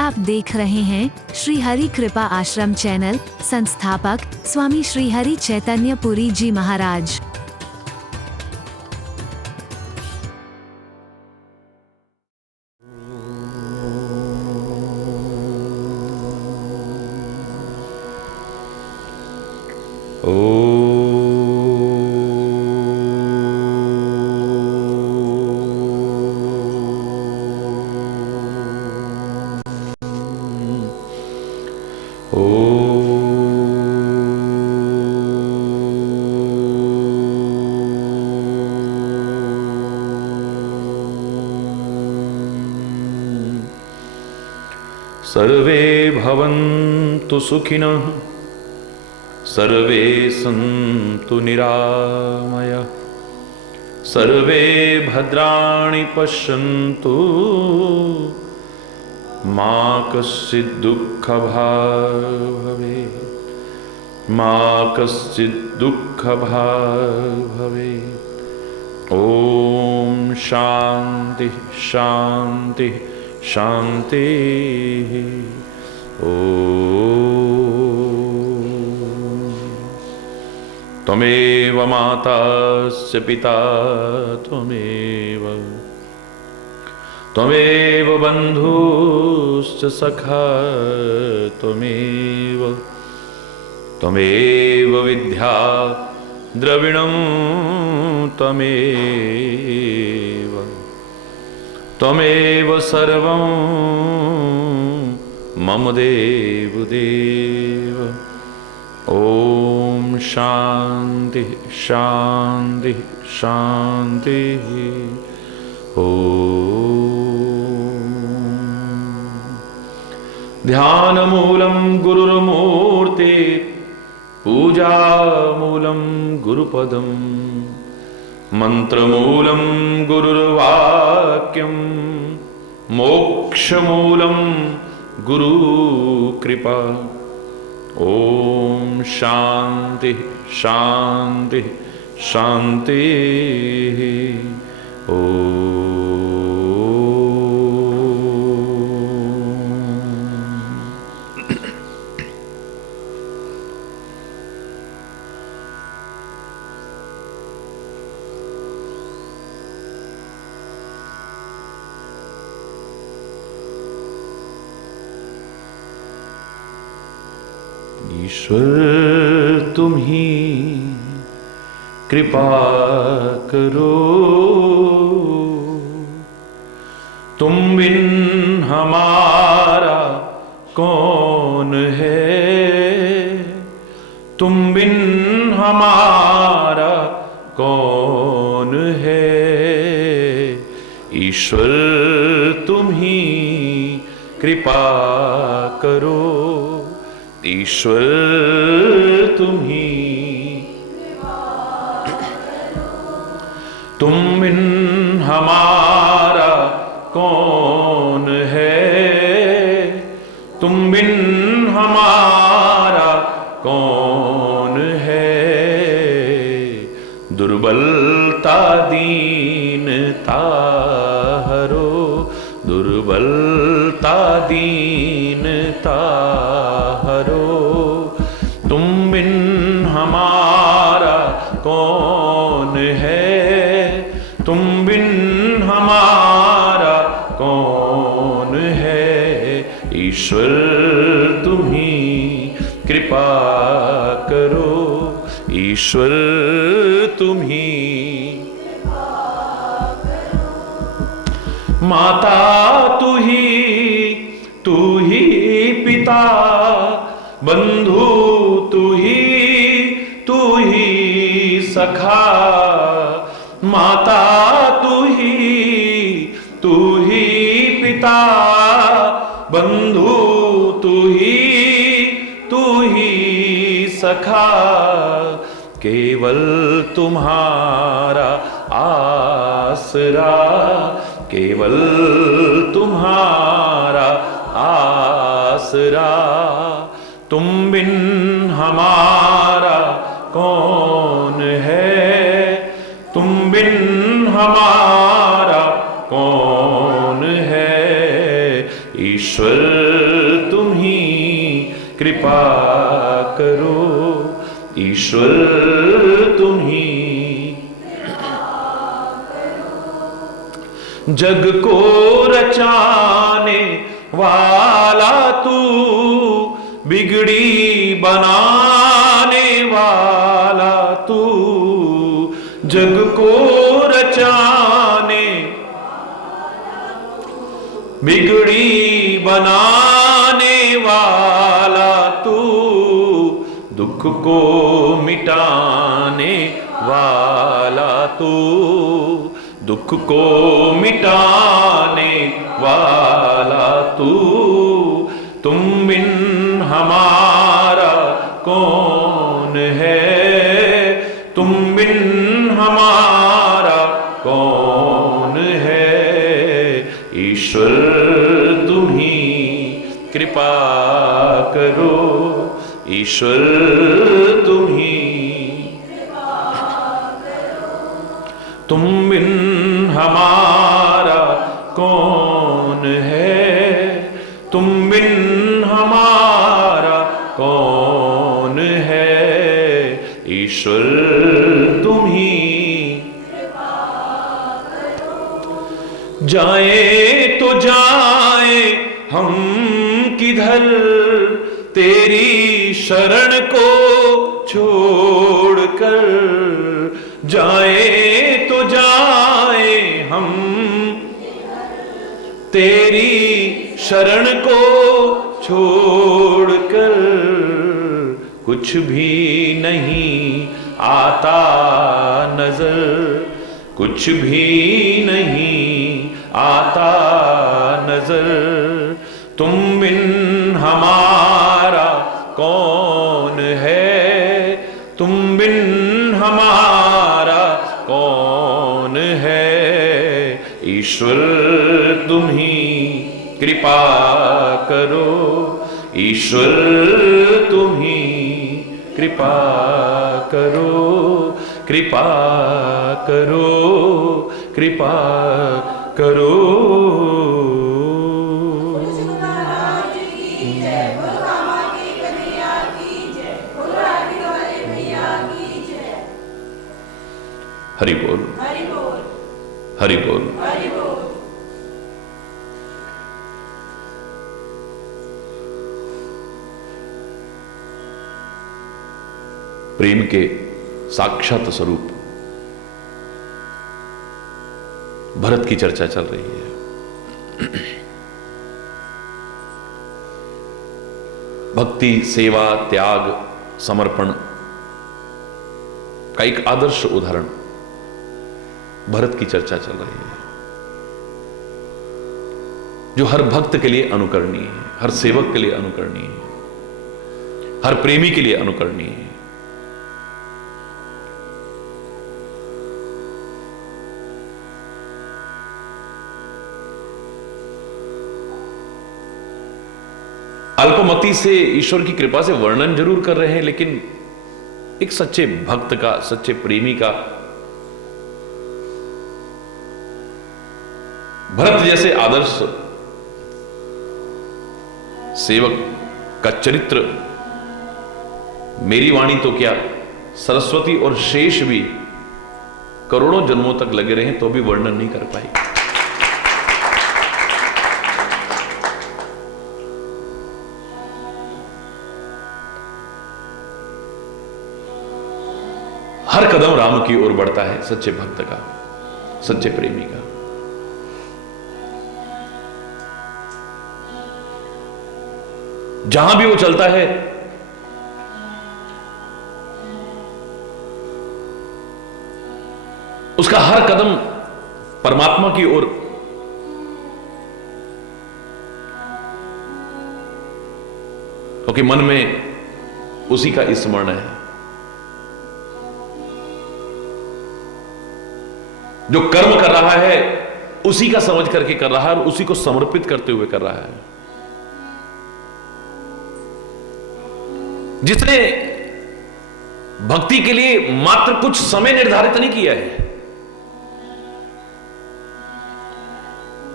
आप देख रहे हैं श्री हरि कृपा आश्रम चैनल। संस्थापक स्वामी श्री हरि चैतन्य पुरी जी महाराज। सर्वे भवन्तु सुखिनः, सर्वे सन्तु निरामयाः, सर्वे भद्राणि पश्यन्तु, मा कश्चित् दुःखभाग् भवेत्, मा कश्चित् दुःखभाग् भवेत्। ॐ शान्ति शान्ति शान्ति। त्वमेव मातास्य पिता त्वमेव, त्वमेव बन्धुश्च सखा त्वमेव, त्वमेव विद्या द्रविणं त्वमेव, त्वमेव सर्वं मम देव देव। ॐ शान्ति शान्ति शान्ति। ॐ ध्यानमूलं गुरुर्मूर्ति, पूजामूलं गुरुपदं, मन्त्रमूलं गुरुर्वाक्यं, मोक्षमूलं गुरुकृपा। ॐ शान्ति शान्ति शान्ति। ॐ ईश्वर तुम ही कृपा करो, तुम बिन हमारा कौन है, तुम बिन हमारा कौन है। ईश्वर तुम ही कृपा करो, ईश्वर तुम ही, तुम बिन हमारा कौन है, तुम बिन हमारा कौन है। दुर्बलता दीनता हरो, दुर्बलता दीनता हरो। तुम बिन हमारा कौन है, तुम बिन हमारा कौन है। ईश्वर तुम ही कृपा करो, ईश्वर तुम ही। माता तू ही पिता, बंधु तू ही सखा। माता तू ही पिता, बंधु तू ही सखा। केवल तुम्हारा आसरा, केवल तुम्हारा आसरा। तुम बिन हमारा कौन है, तुम बिन हमारा कौन है। ईश्वर तुम ही कृपा करो, ईश्वर तुम ही। जग को रचाने वाला तू, बिगड़ी बनाने वाला तू, जग को रचाने बिगड़ी बनाने वाला तू, दुख को मिटाने वाला तू, दुख को मिटाने वाला तू। तुम बिन हमारा कौन है, तुम बिन हमारा कौन है, ईश्वर तुम ही कृपा करो, ईश्वर तुम ही। तुम बिन हमारा कौन है, तुम बिन हमारा कौन है, ईश्वर तुम ही। जाए तो जाए हम किधर, तेरी शरण को छोड़कर, जाए तो जाए हम तेरी शरण को छोड़कर, कुछ भी नहीं आता नजर, कुछ भी नहीं आता नजर, तुम बिन हमारा कौन है, तुम बिन हमारा कौन है, ईश्वर तुम ही कृपा करो, ईश्वर तुम ही कृपा करो, कृपा करो, कृपा करो। हरि बोल, हरि बोल, हरि बोल। प्रेम के साक्षात स्वरूप भरत की चर्चा चल रही है। भक्ति, सेवा, त्याग, समर्पण का एक आदर्श उदाहरण भरत की चर्चा चल रही है, जो हर भक्त के लिए अनुकरणीय है, हर सेवक के लिए अनुकरणीय है, हर प्रेमी के लिए अनुकरणीय है। अल्पमति से ईश्वर की कृपा से वर्णन जरूर कर रहे हैं, लेकिन एक सच्चे भक्त का, सच्चे प्रेमी का, भरत जैसे आदर्श सेवक का चरित्र मेरी वाणी तो क्या, सरस्वती और शेष भी करोड़ों जन्मों तक लगे रहे तो भी वर्णन नहीं कर पाई। हर कदम राम की ओर बढ़ता है सच्चे भक्त का, सच्चे प्रेमी का। जहां भी वो चलता है उसका हर कदम परमात्मा की ओर, क्योंकि मन में उसी का स्मरण है। जो कर्म कर रहा है उसी का समझ करके कर रहा है और उसी को समर्पित करते हुए कर रहा है। जिसने भक्ति के लिए मात्र कुछ समय निर्धारित नहीं किया है,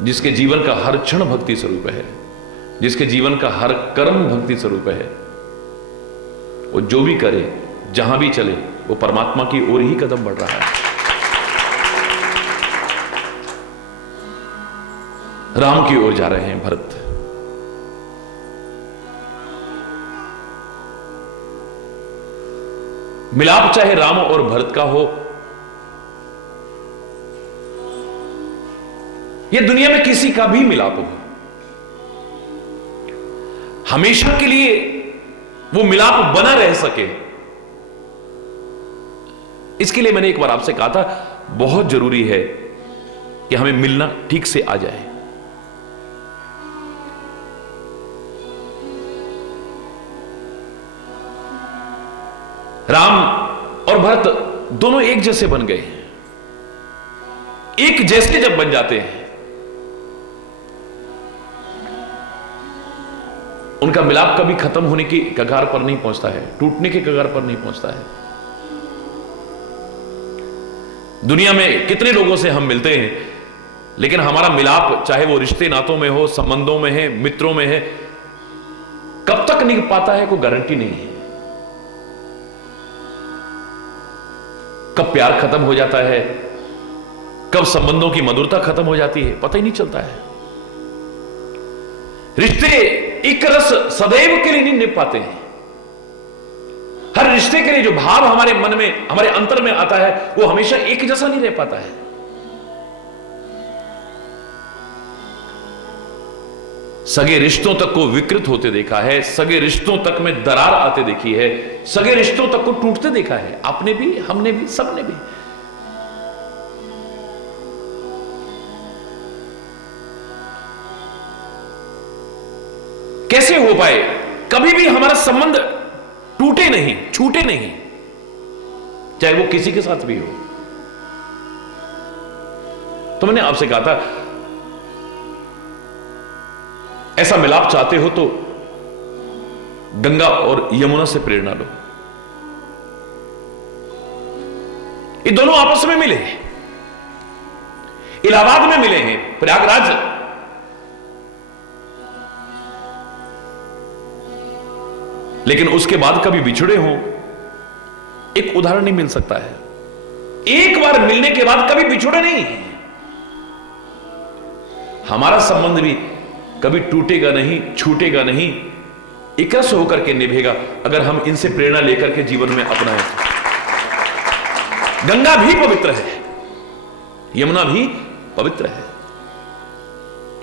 जिसके जीवन का हर क्षण भक्ति स्वरूप है, जिसके जीवन का हर कर्म भक्ति स्वरूप है, वो जो भी करे, जहां भी चले, वो परमात्मा की ओर ही कदम बढ़ रहा है। राम की ओर जा रहे हैं भरत। मिलाप चाहे राम और भरत का हो, यह दुनिया में किसी का भी मिलाप हो, हमेशा के लिए वो मिलाप बना रह सके, इसके लिए मैंने एक बार आपसे कहा था, बहुत जरूरी है कि हमें मिलना ठीक से आ जाए। राम और भरत दोनों एक जैसे बन गए हैं। एक जैसे जब बन जाते हैं, उनका मिलाप कभी खत्म होने की कगार पर नहीं पहुंचता है, टूटने के कगार पर नहीं पहुंचता है। दुनिया में कितने लोगों से हम मिलते हैं, लेकिन हमारा मिलाप, चाहे वो रिश्ते नातों में हो, संबंधों में है, मित्रों में है, कब तक नहीं पाता है, कोई गारंटी नहीं है। कब प्यार खत्म हो जाता है, कब संबंधों की मधुरता खत्म हो जाती है, पता ही नहीं चलता है। रिश्ते एक रस सदैव के लिए नहीं निभ पाते हैं। हर रिश्ते के लिए जो भाव हमारे मन में, हमारे अंतर में आता है, वो हमेशा एक जैसा नहीं रह पाता है। सगे रिश्तों तक को विकृत होते देखा है, सगे रिश्तों तक में दरार आते देखी है, सगे रिश्तों तक को टूटते देखा है, आपने भी, हमने भी, सबने भी। कैसे हो पाए? कभी भी हमारा संबंध टूटे नहीं, छूटे नहीं, चाहे वो किसी के साथ भी हो। तो मैंने आपसे कहा था, ऐसा मिलाप चाहते हो तो गंगा और यमुना से प्रेरणा लो। ये दोनों आपस में मिले, इलाहाबाद में मिले हैं, प्रयागराज, लेकिन उसके बाद कभी बिछड़े हो, एक उदाहरण नहीं मिल सकता है। एक बार मिलने के बाद कभी बिछड़े नहीं। हमारा संबंध भी कभी टूटेगा नहीं, छूटेगा नहीं, एकरस होकर के निभेगा, अगर हम इनसे प्रेरणा लेकर के जीवन में अपनाएं। गंगा भी पवित्र है, यमुना भी पवित्र है।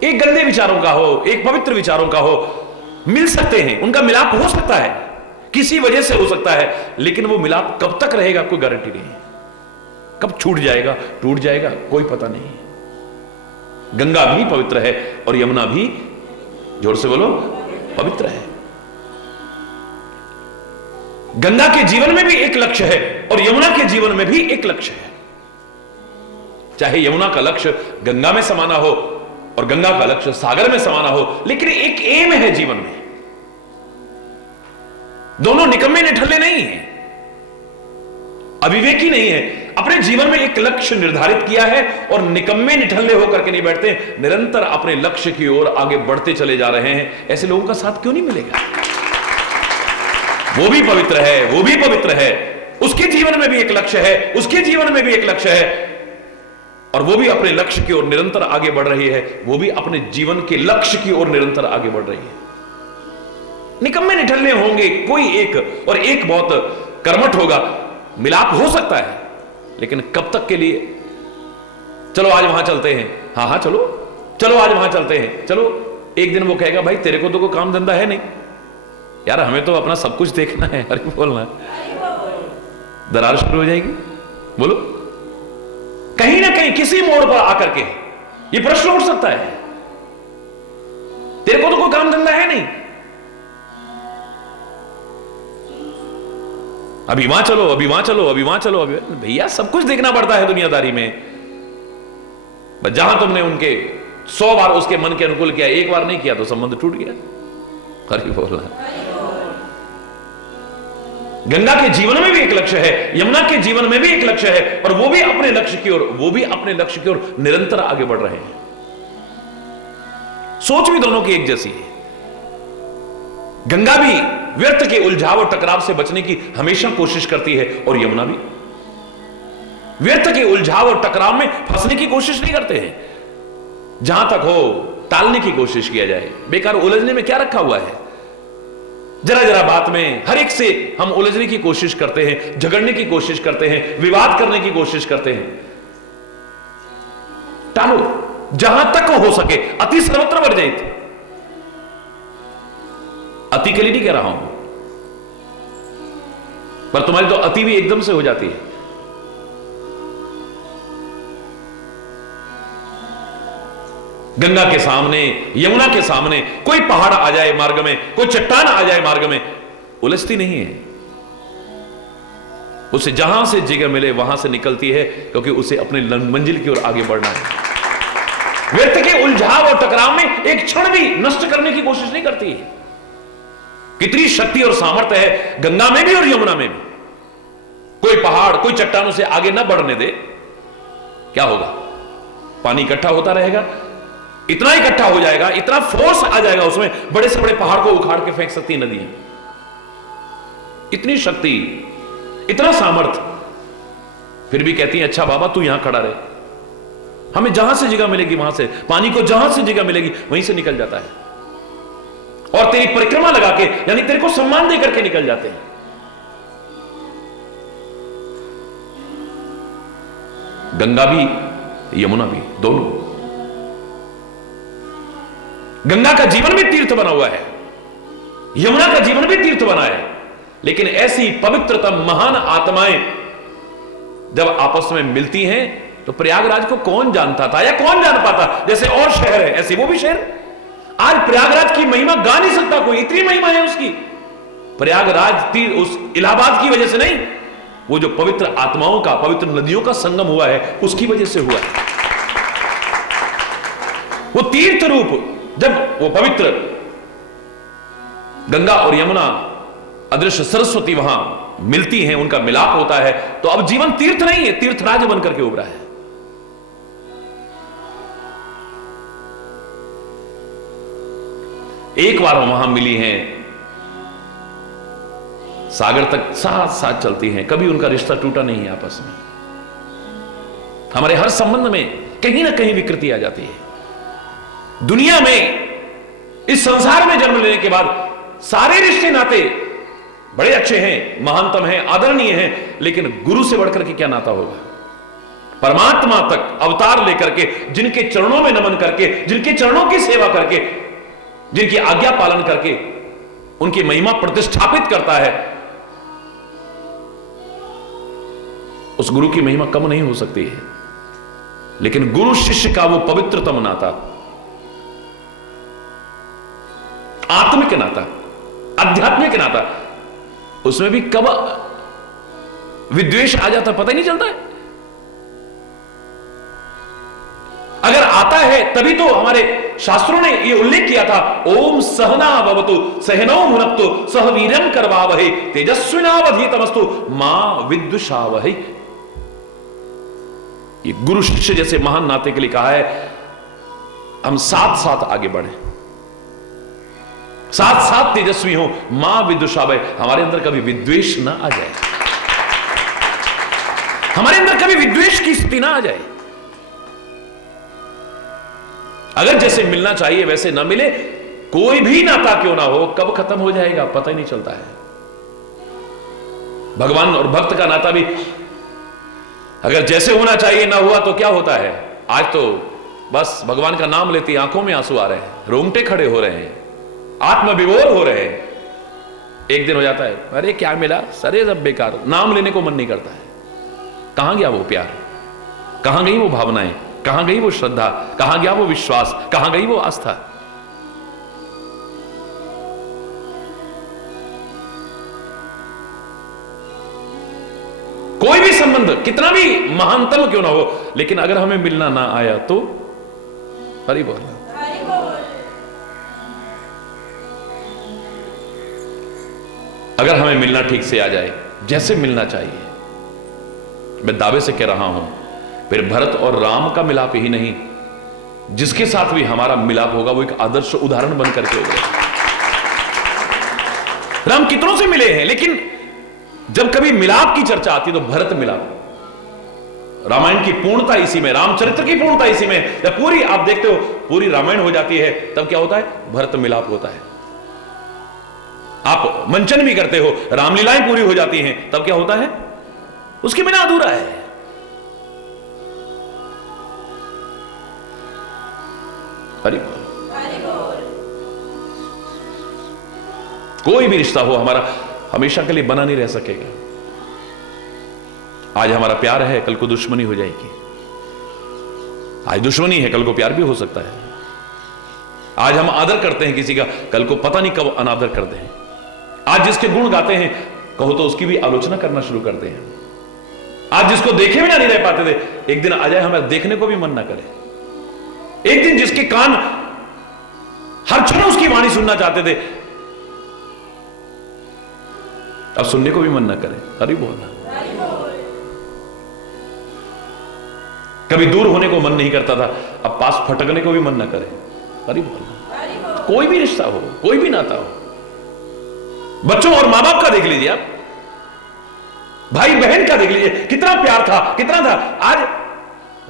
एक गंदे विचारों का हो, एक पवित्र विचारों का हो, मिल सकते हैं, उनका मिलाप हो सकता है, किसी वजह से हो सकता है, लेकिन वो मिलाप कब तक रहेगा कोई गारंटी नहीं है। कब छूट जाएगा, टूट जाएगा, कोई पता नहीं। गंगा भी पवित्र है और यमुना भी, जोर से बोलो, पवित्र है। गंगा के जीवन में भी एक लक्ष्य है और यमुना के जीवन में भी एक लक्ष्य है। चाहे यमुना का लक्ष्य गंगा में समाना हो और गंगा का लक्ष्य सागर में समाना हो, लेकिन एक एम है जीवन में। दोनों निकम्मे निठल्ले नहीं है, अविवेकी नहीं है, अपने जीवन में एक लक्ष्य निर्धारित किया है और निकम्मे निठल्ले होकर के नहीं बैठते, निरंतर अपने लक्ष्य की ओर आगे बढ़ते चले जा रहे हैं। ऐसे लोगों का साथ क्यों नहीं मिलेगा? वो भी पवित्र है, वो भी पवित्र है, उसके जीवन में भी एक लक्ष्य है, उसके जीवन में भी एक लक्ष्य है, और वो भी अपने लक्ष्य की ओर निरंतर आगे बढ़ रही है, वो भी अपने जीवन के लक्ष्य की ओर निरंतर आगे बढ़ रही है। निकम्मे निठल्ले होंगे कोई एक, और एक बहुत कर्मठ होगा। मिलाप हो सकता है, लेकिन कब तक के लिए? चलो आज वहां चलते हैं, हाँ हाँ चलो, चलो आज वहां चलते हैं, चलो। एक दिन वो कहेगा, भाई तेरे को तो कोई काम धंधा है नहीं यार, हमें तो अपना सब कुछ देखना है, अरे बोलना है, दरार शुरू हो जाएगी। बोलो, कहीं ना कहीं किसी मोड़ पर आकर के ये प्रश्न उठ सकता है, तेरे को तो कोई काम धंधा है नहीं, अभी वहां चलो, अभी वहां चलो, अभी वहां चलो, अभी। भैया सब कुछ देखना पड़ता है दुनियादारी में। बस जहां तुमने उनके 100 बार उसके मन के अनुकूल किया, एक बार नहीं किया तो संबंध टूट गया। हरि बोल। गंगा के जीवन में भी एक लक्ष्य है, यमुना के जीवन में भी एक लक्ष्य है, और वो भी अपने लक्ष्य की ओर, वो भी अपने लक्ष्य की ओर निरंतर आगे बढ़ रहे हैं। सोच भी दोनों की एक जैसी है, गंगा भी व्यर्थ के उलझाव और टकराव से बचने की हमेशा कोशिश करती है, और यमुना भी व्यर्थ के उलझाव और टकराव में फंसने की कोशिश नहीं करते हैं। जहां तक हो टालने की कोशिश किया जाए। बेकार उलझने में क्या रखा हुआ है? जरा जरा बात में हर एक से हम उलझने की कोशिश करते हैं, झगड़ने की कोशिश करते हैं, विवाद करने की कोशिश करते हैं। टालो, जहां तक हो सके। अति सर्वत्र वर्जित। अति के लिए नहीं कह रहा हूं, पर तुम्हारी तो अति भी एकदम से हो जाती है। गंगा के सामने, यमुना के सामने कोई पहाड़ आ जाए मार्ग में, कोई चट्टान आ जाए मार्ग में, उलझती नहीं है। उसे जहां से जगह मिले वहां से निकलती है, क्योंकि उसे अपने मंजिल की ओर आगे बढ़ना है। व्यर्थ के उलझाव और टकराव में एक क्षण भी नष्ट करने की कोशिश नहीं करती है। कितनी शक्ति और सामर्थ्य है गंगा में भी और यमुना में भी। कोई पहाड़, कोई चट्टान उसे आगे ना बढ़ने दे, क्या होगा? पानी इकट्ठा होता रहेगा, इतना इकट्ठा हो जाएगा, इतना फोर्स आ जाएगा उसमें, बड़े से बड़े पहाड़ को उखाड़ के फेंक सकती नदियां। इतनी शक्ति, इतना सामर्थ्य, फिर भी कहती है अच्छा बाबा तू यहां खड़ा रहे, हमें जहां से जगह मिलेगी वहां से, पानी को जहां से जगह मिलेगी वहीं से निकल जाता है, और तेरी परिक्रमा लगा के, यानी तेरे को सम्मान देकर के निकल जाते हैं। गंगा भी यमुना भी, दोनों। गंगा का जीवन भी तीर्थ बना हुआ है, यमुना का जीवन भी तीर्थ बना है। लेकिन ऐसी पवित्रतम महान आत्माएं जब आपस में मिलती हैं तो प्रयागराज को कौन जानता था या कौन जान पाता? जैसे और शहर है ऐसे वो भी शहर। आज प्रयागराज की महिमा गा नहीं सकता कोई, इतनी महिमा है उसकी। प्रयागराज उस इलाहाबाद की वजह से नहीं, वो जो पवित्र आत्माओं का, पवित्र नदियों का संगम हुआ है उसकी वजह से हुआ है। वो तीर्थ रूप, जब वो पवित्र गंगा और यमुना, अदृश्य सरस्वती वहां मिलती हैं, उनका मिलाप होता है, तो अब जीवन तीर्थ नहीं है, तीर्थराज बनकर के उभरा है। एक बार वहां मिली हैं, सागर तक साथ साथ चलती हैं, कभी उनका रिश्ता टूटा नहीं है आपस में। हमारे हर संबंध में कहीं ना कहीं विकृति आ जाती है। दुनिया में, इस संसार में जन्म लेने के बाद सारे रिश्ते नाते बड़े अच्छे हैं, महानतम हैं, आदरणीय हैं, लेकिन गुरु से बढ़कर के क्या नाता होगा? परमात्मा तक अवतार लेकर के, जिनके चरणों में नमन करके, जिनके चरणों की सेवा करके, जिनकी आज्ञा पालन करके उनकी महिमा प्रतिष्ठापित करता है, उस गुरु की महिमा कम नहीं हो सकती है। लेकिन गुरु शिष्य का वो पवित्रतम नाता, आत्मिक नाता, आध्यात्मिक नाता, उसमें भी कब विद्वेष आ जाता पता ही नहीं चलता है। अगर आता है तभी तो हमारे शास्त्रों ने यह उल्लेख किया था, ओम सहना भवतु सहनौ भुनक्तु सह वीर्यं करवावहै तेजस्विनावधीतमस्तु मां विद्विषावहै। ये गुरु शिष्य जैसे महान नाते के लिए कहा है, हम साथ साथ आगे बढ़े, साथ साथ तेजस्वी हो, मां विद्विषावहै। हमारे अंदर कभी विद्वेष ना आ जाए, हमारे अंदर कभी विद्वेष की स्थिति ना आ जाए। अगर जैसे मिलना चाहिए वैसे ना मिले, कोई भी नाता क्यों ना हो, कब खत्म हो जाएगा पता ही नहीं चलता है। भगवान और भक्त का नाता भी अगर जैसे होना चाहिए ना हुआ तो क्या होता है? आज तो बस भगवान का नाम लेती आंखों में आंसू आ रहे हैं, रोंगटे खड़े हो रहे हैं, आत्मविभोर हो रहे हैं। एक दिन हो जाता है, अरे क्या मिला, सरे सब बेकार, नाम लेने को मन नहीं करता है। कहां गया वो प्यार, कहां गई वो भावनाएं, कहां गई वो श्रद्धा, कहां गया वो विश्वास, कहां गई वो आस्था? कोई भी संबंध कितना भी महानतम क्यों ना हो, लेकिन अगर हमें मिलना ना आया तो हरि बोल। अगर हमें मिलना ठीक से आ जाए, जैसे मिलना चाहिए, मैं दावे से कह रहा हूं, फिर भरत और राम का मिलाप ही नहीं, जिसके साथ भी हमारा मिलाप होगा वो एक आदर्श उदाहरण बनकर के होगा। राम कितनों से मिले हैं, लेकिन जब कभी मिलाप की चर्चा आती तो भरत मिलाप। रामायण की पूर्णता इसी में, रामचरित्र की पूर्णता इसी में। जब पूरी आप देखते हो पूरी रामायण हो जाती है, तब क्या होता है? भरत मिलाप होता है। आप मंचन भी करते हो, रामलीलाएं पूरी हो जाती हैं, तब क्या होता है? उसके बिना अधूरा है। हरि बोल। कोई भी रिश्ता हो हमारा हमेशा के लिए बना नहीं रह सकेगा। आज हमारा प्यार है, कल को दुश्मनी हो जाएगी। आज दुश्मनी है, कल को प्यार भी हो सकता है। आज हम आदर करते हैं किसी का, कल को पता नहीं कब अनादर कर दें। आज जिसके गुण गाते हैं, कहो तो उसकी भी आलोचना करना शुरू करते हैं। आज जिसको देखे बिना नहीं रह पाते थे, एक दिन आ जाए हमें देखने को भी मन ना करे। एक दिन जिसके कान हर क्षण उसकी वाणी सुनना चाहते थे, अब सुनने को भी मन ना करे। हरि बोलना। कभी दूर होने को मन नहीं करता था, अब पास फटकने को भी मन ना करे। हरि बोलना। कोई भी रिश्ता हो, कोई भी नाता हो, बच्चों और मां बाप का देख लीजिए आप, भाई बहन का देख लीजिए, कितना प्यार था, कितना था। आज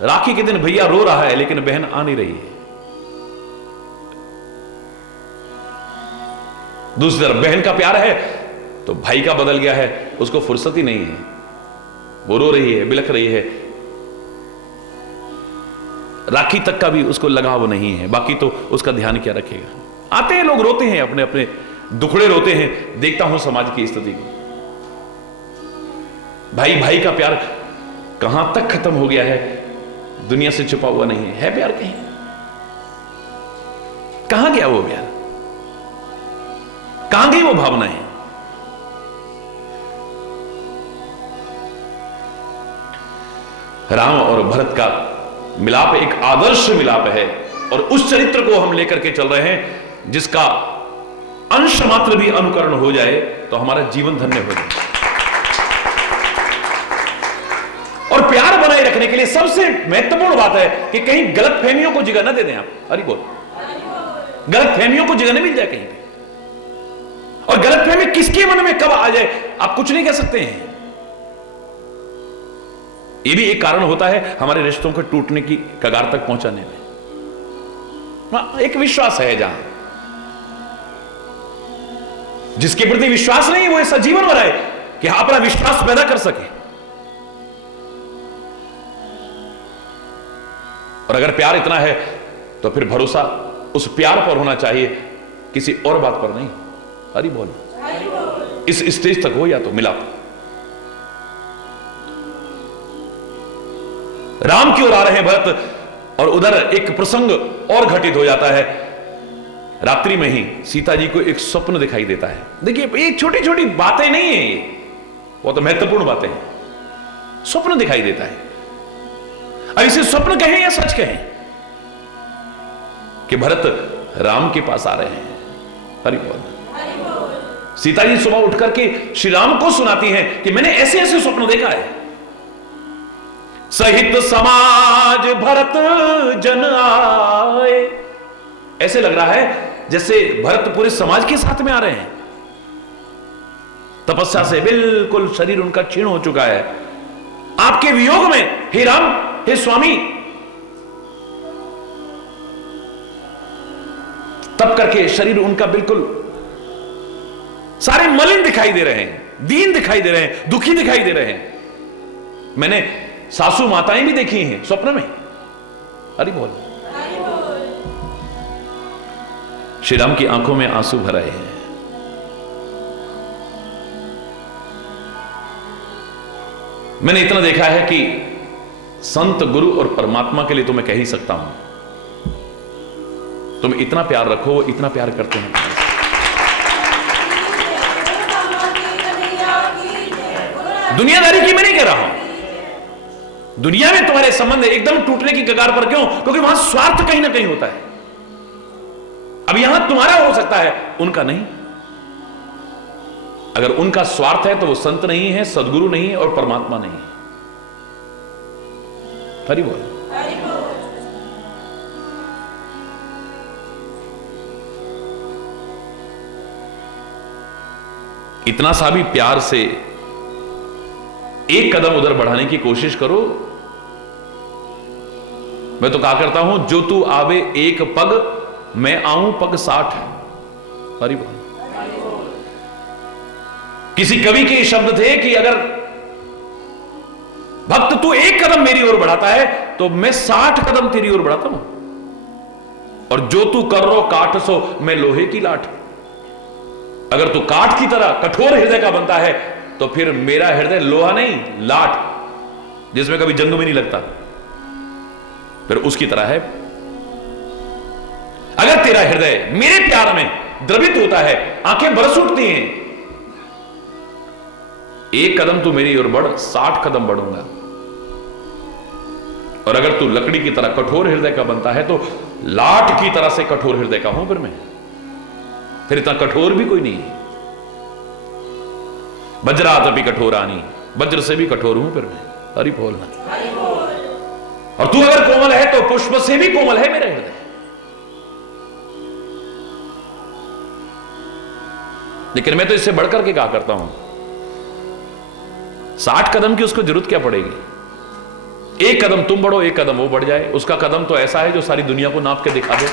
राखी के दिन भैया रो रहा है, लेकिन बहन आ नहीं रही है। दूसरी तरफ बहन का प्यार है तो भाई का बदल गया है, उसको फुर्सत ही नहीं है, वो रो रही है, बिलख रही है। राखी तक का भी उसको लगाव नहीं है, बाकी तो उसका ध्यान क्या रखेगा। आते हैं लोग, रोते हैं, अपने अपने दुखड़े रोते हैं। देखता हूं समाज की स्थिति को, भाई भाई का प्यार कहां तक खत्म हो गया है, दुनिया से छुपा हुआ नहीं है। है प्यार कहीं? कहां गया वो प्यार? कहां गई वो भावनाएं? राम और भरत का मिलाप एक आदर्श मिलाप है, और उस चरित्र को हम लेकर के चल रहे हैं जिसका अंश मात्र भी अनुकरण हो जाए तो हमारा जीवन धन्य हो जाए। और प्यार बनाए रखने के लिए सबसे महत्वपूर्ण बात है कि कहीं गलत फहमियों को जगह न दे दें आप। हरि बोल। गलत फहमियों को जगह न मिल जाए कहीं पे। और गलत फहमी किसके मन में कब आ जाए आप कुछ नहीं कह सकते हैं। यह भी एक कारण होता है हमारे रिश्तों को टूटने की कगार तक पहुंचाने में। एक विश्वास है, जहां जिसके प्रति विश्वास नहीं वो ऐसा जीवन बनाए कि अपना विश्वास पैदा कर सके। और अगर प्यार इतना है तो फिर भरोसा उस प्यार पर होना चाहिए, किसी और बात पर नहीं। हरि बोल। इस स्टेज तक हो या तो मिलाप। राम की ओर आ रहे हैं भरत, और उधर एक प्रसंग और घटित हो जाता है। रात्रि में ही सीता जी को एक स्वप्न दिखाई देता है। देखिए ये छोटी छोटी बातें नहीं है, ये वो तो महत्वपूर्ण बातें हैं। स्वप्न दिखाई देता है। अब इसे स्वप्न कहें या सच कहें कि भरत राम के पास आ रहे हैं। हरि बोल। सीता जी सुबह उठ करके श्री राम को सुनाती हैं कि मैंने ऐसे ऐसे स्वप्न देखा है। सहित समाज भरत जन आए। ऐसे लग रहा है जैसे भरत पूरे समाज के साथ में आ रहे हैं। तपस्या से बिल्कुल शरीर उनका क्षीण हो चुका है। आपके वियोग में हे राम, हे स्वामी, तप करके शरीर उनका बिल्कुल सारे मलिन दिखाई दे रहे हैं, दीन दिखाई दे रहे हैं, दुखी दिखाई दे रहे हैं। मैंने सासू माताएं भी देखी हैं स्वप्न में। हरि बोल। श्री राम की आंखों में आंसू भर आए हैं। मैंने इतना देखा है कि संत, गुरु और परमात्मा के लिए तो मैं कह ही सकता हूं, तुम इतना प्यार रखो, वो इतना प्यार करते हैं। दुनियादारी की मैं नहीं कह रहा हूं। दुनिया में तुम्हारे संबंध एकदम टूटने की कगार पर क्यों? क्योंकि वहां स्वार्थ कहीं ना कहीं होता है। अब यहां तुम्हारा हो सकता है, उनका नहीं। अगर उनका स्वार्थ है तो वो संत नहीं है, सदगुरु नहीं है और परमात्मा नहीं है। हरि बोल। इतना सा भी प्यार से एक कदम उधर बढ़ाने की कोशिश करो। मैं तो कहा करता हूं, जो तू आवे एक पग, मैं आऊं पग 60। हरि बोल। किसी कवि के शब्द थे कि अगर भक्त तू एक कदम मेरी ओर बढ़ाता है तो मैं 60 कदम तेरी ओर बढ़ाता हूं, और जो तू कर रो काठ सो, मैं लोहे की लाठ। अगर तू काठ की तरह कठोर हृदय का बनता है तो फिर मेरा हृदय लोहा नहीं, लाठ, जिसमें कभी जंग भी नहीं लगता, फिर उसकी तरह है। अगर तेरा हृदय मेरे प्यार में द्रवित होता है, आंखें बरस उठती हैं, एक कदम तू मेरी ओर बढ़, 60 कदम बढ़ूंगा। और अगर तू लकड़ी की तरह कठोर हृदय का बनता है तो लाठ की तरह से कठोर हृदय का हूं फिर इतना कठोर भी कोई नहीं है। वज्रातपि कठोरानी, वज्र से भी कठोर हूं फिर मैं। हरि बोलना। और तू अगर कोमल है तो पुष्प से भी कोमल है मेरा हृदय। लेकिन मैं तो इससे बढ़कर के कहा करता हूं, 60 कदम की उसको जरूरत क्या पड़ेगी? एक कदम तुम बढ़ो, एक कदम वो बढ़ जाए। उसका कदम तो ऐसा है जो सारी दुनिया को नाप के दिखा दे।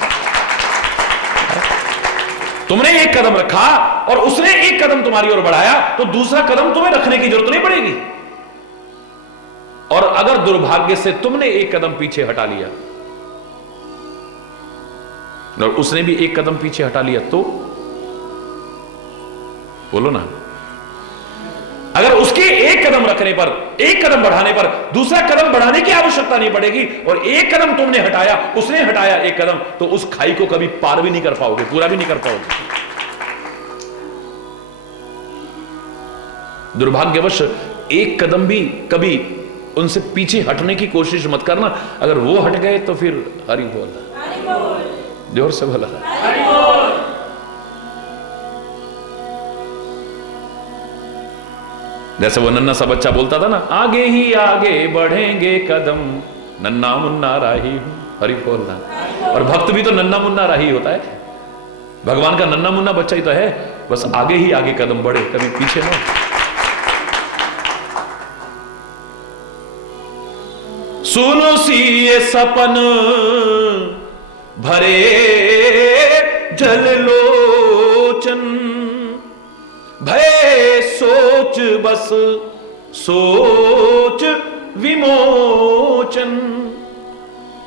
तुमने एक कदम रखा और उसने एक कदम तुम्हारी ओर बढ़ाया तो दूसरा कदम तुम्हें रखने की जरूरत नहीं पड़ेगी। और अगर दुर्भाग्य से तुमने एक कदम पीछे हटा लिया और उसने भी एक कदम पीछे हटा लिया तो बोलो ना। अगर उसके एक कदम रखने पर, एक कदम बढ़ाने पर दूसरा कदम बढ़ाने की आवश्यकता नहीं पड़ेगी, और एक कदम तुमने हटाया, उसने हटाया एक कदम, तो उस खाई को कभी पार भी नहीं कर पाओगे, पूरा भी नहीं कर पाओगे। दुर्भाग्यवश एक कदम भी कभी उनसे पीछे हटने की कोशिश मत करना। अगर वो हट गए तो फिर हरि बोल, जोर से बोला। जैसे वो नन्ना सा बच्चा बोलता था ना, आगे ही आगे बढ़ेंगे कदम, नन्ना मुन्ना राही हूं। हरि बोलना। और भक्त भी तो नन्ना मुन्ना राही होता है, भगवान का नन्ना मुन्ना बच्चा ही तो है। बस आगे ही आगे कदम बढ़े, कभी पीछे ना। सुनो सी ये सपन भरे जल लोचन, भय सोच बस सोच विमोचन।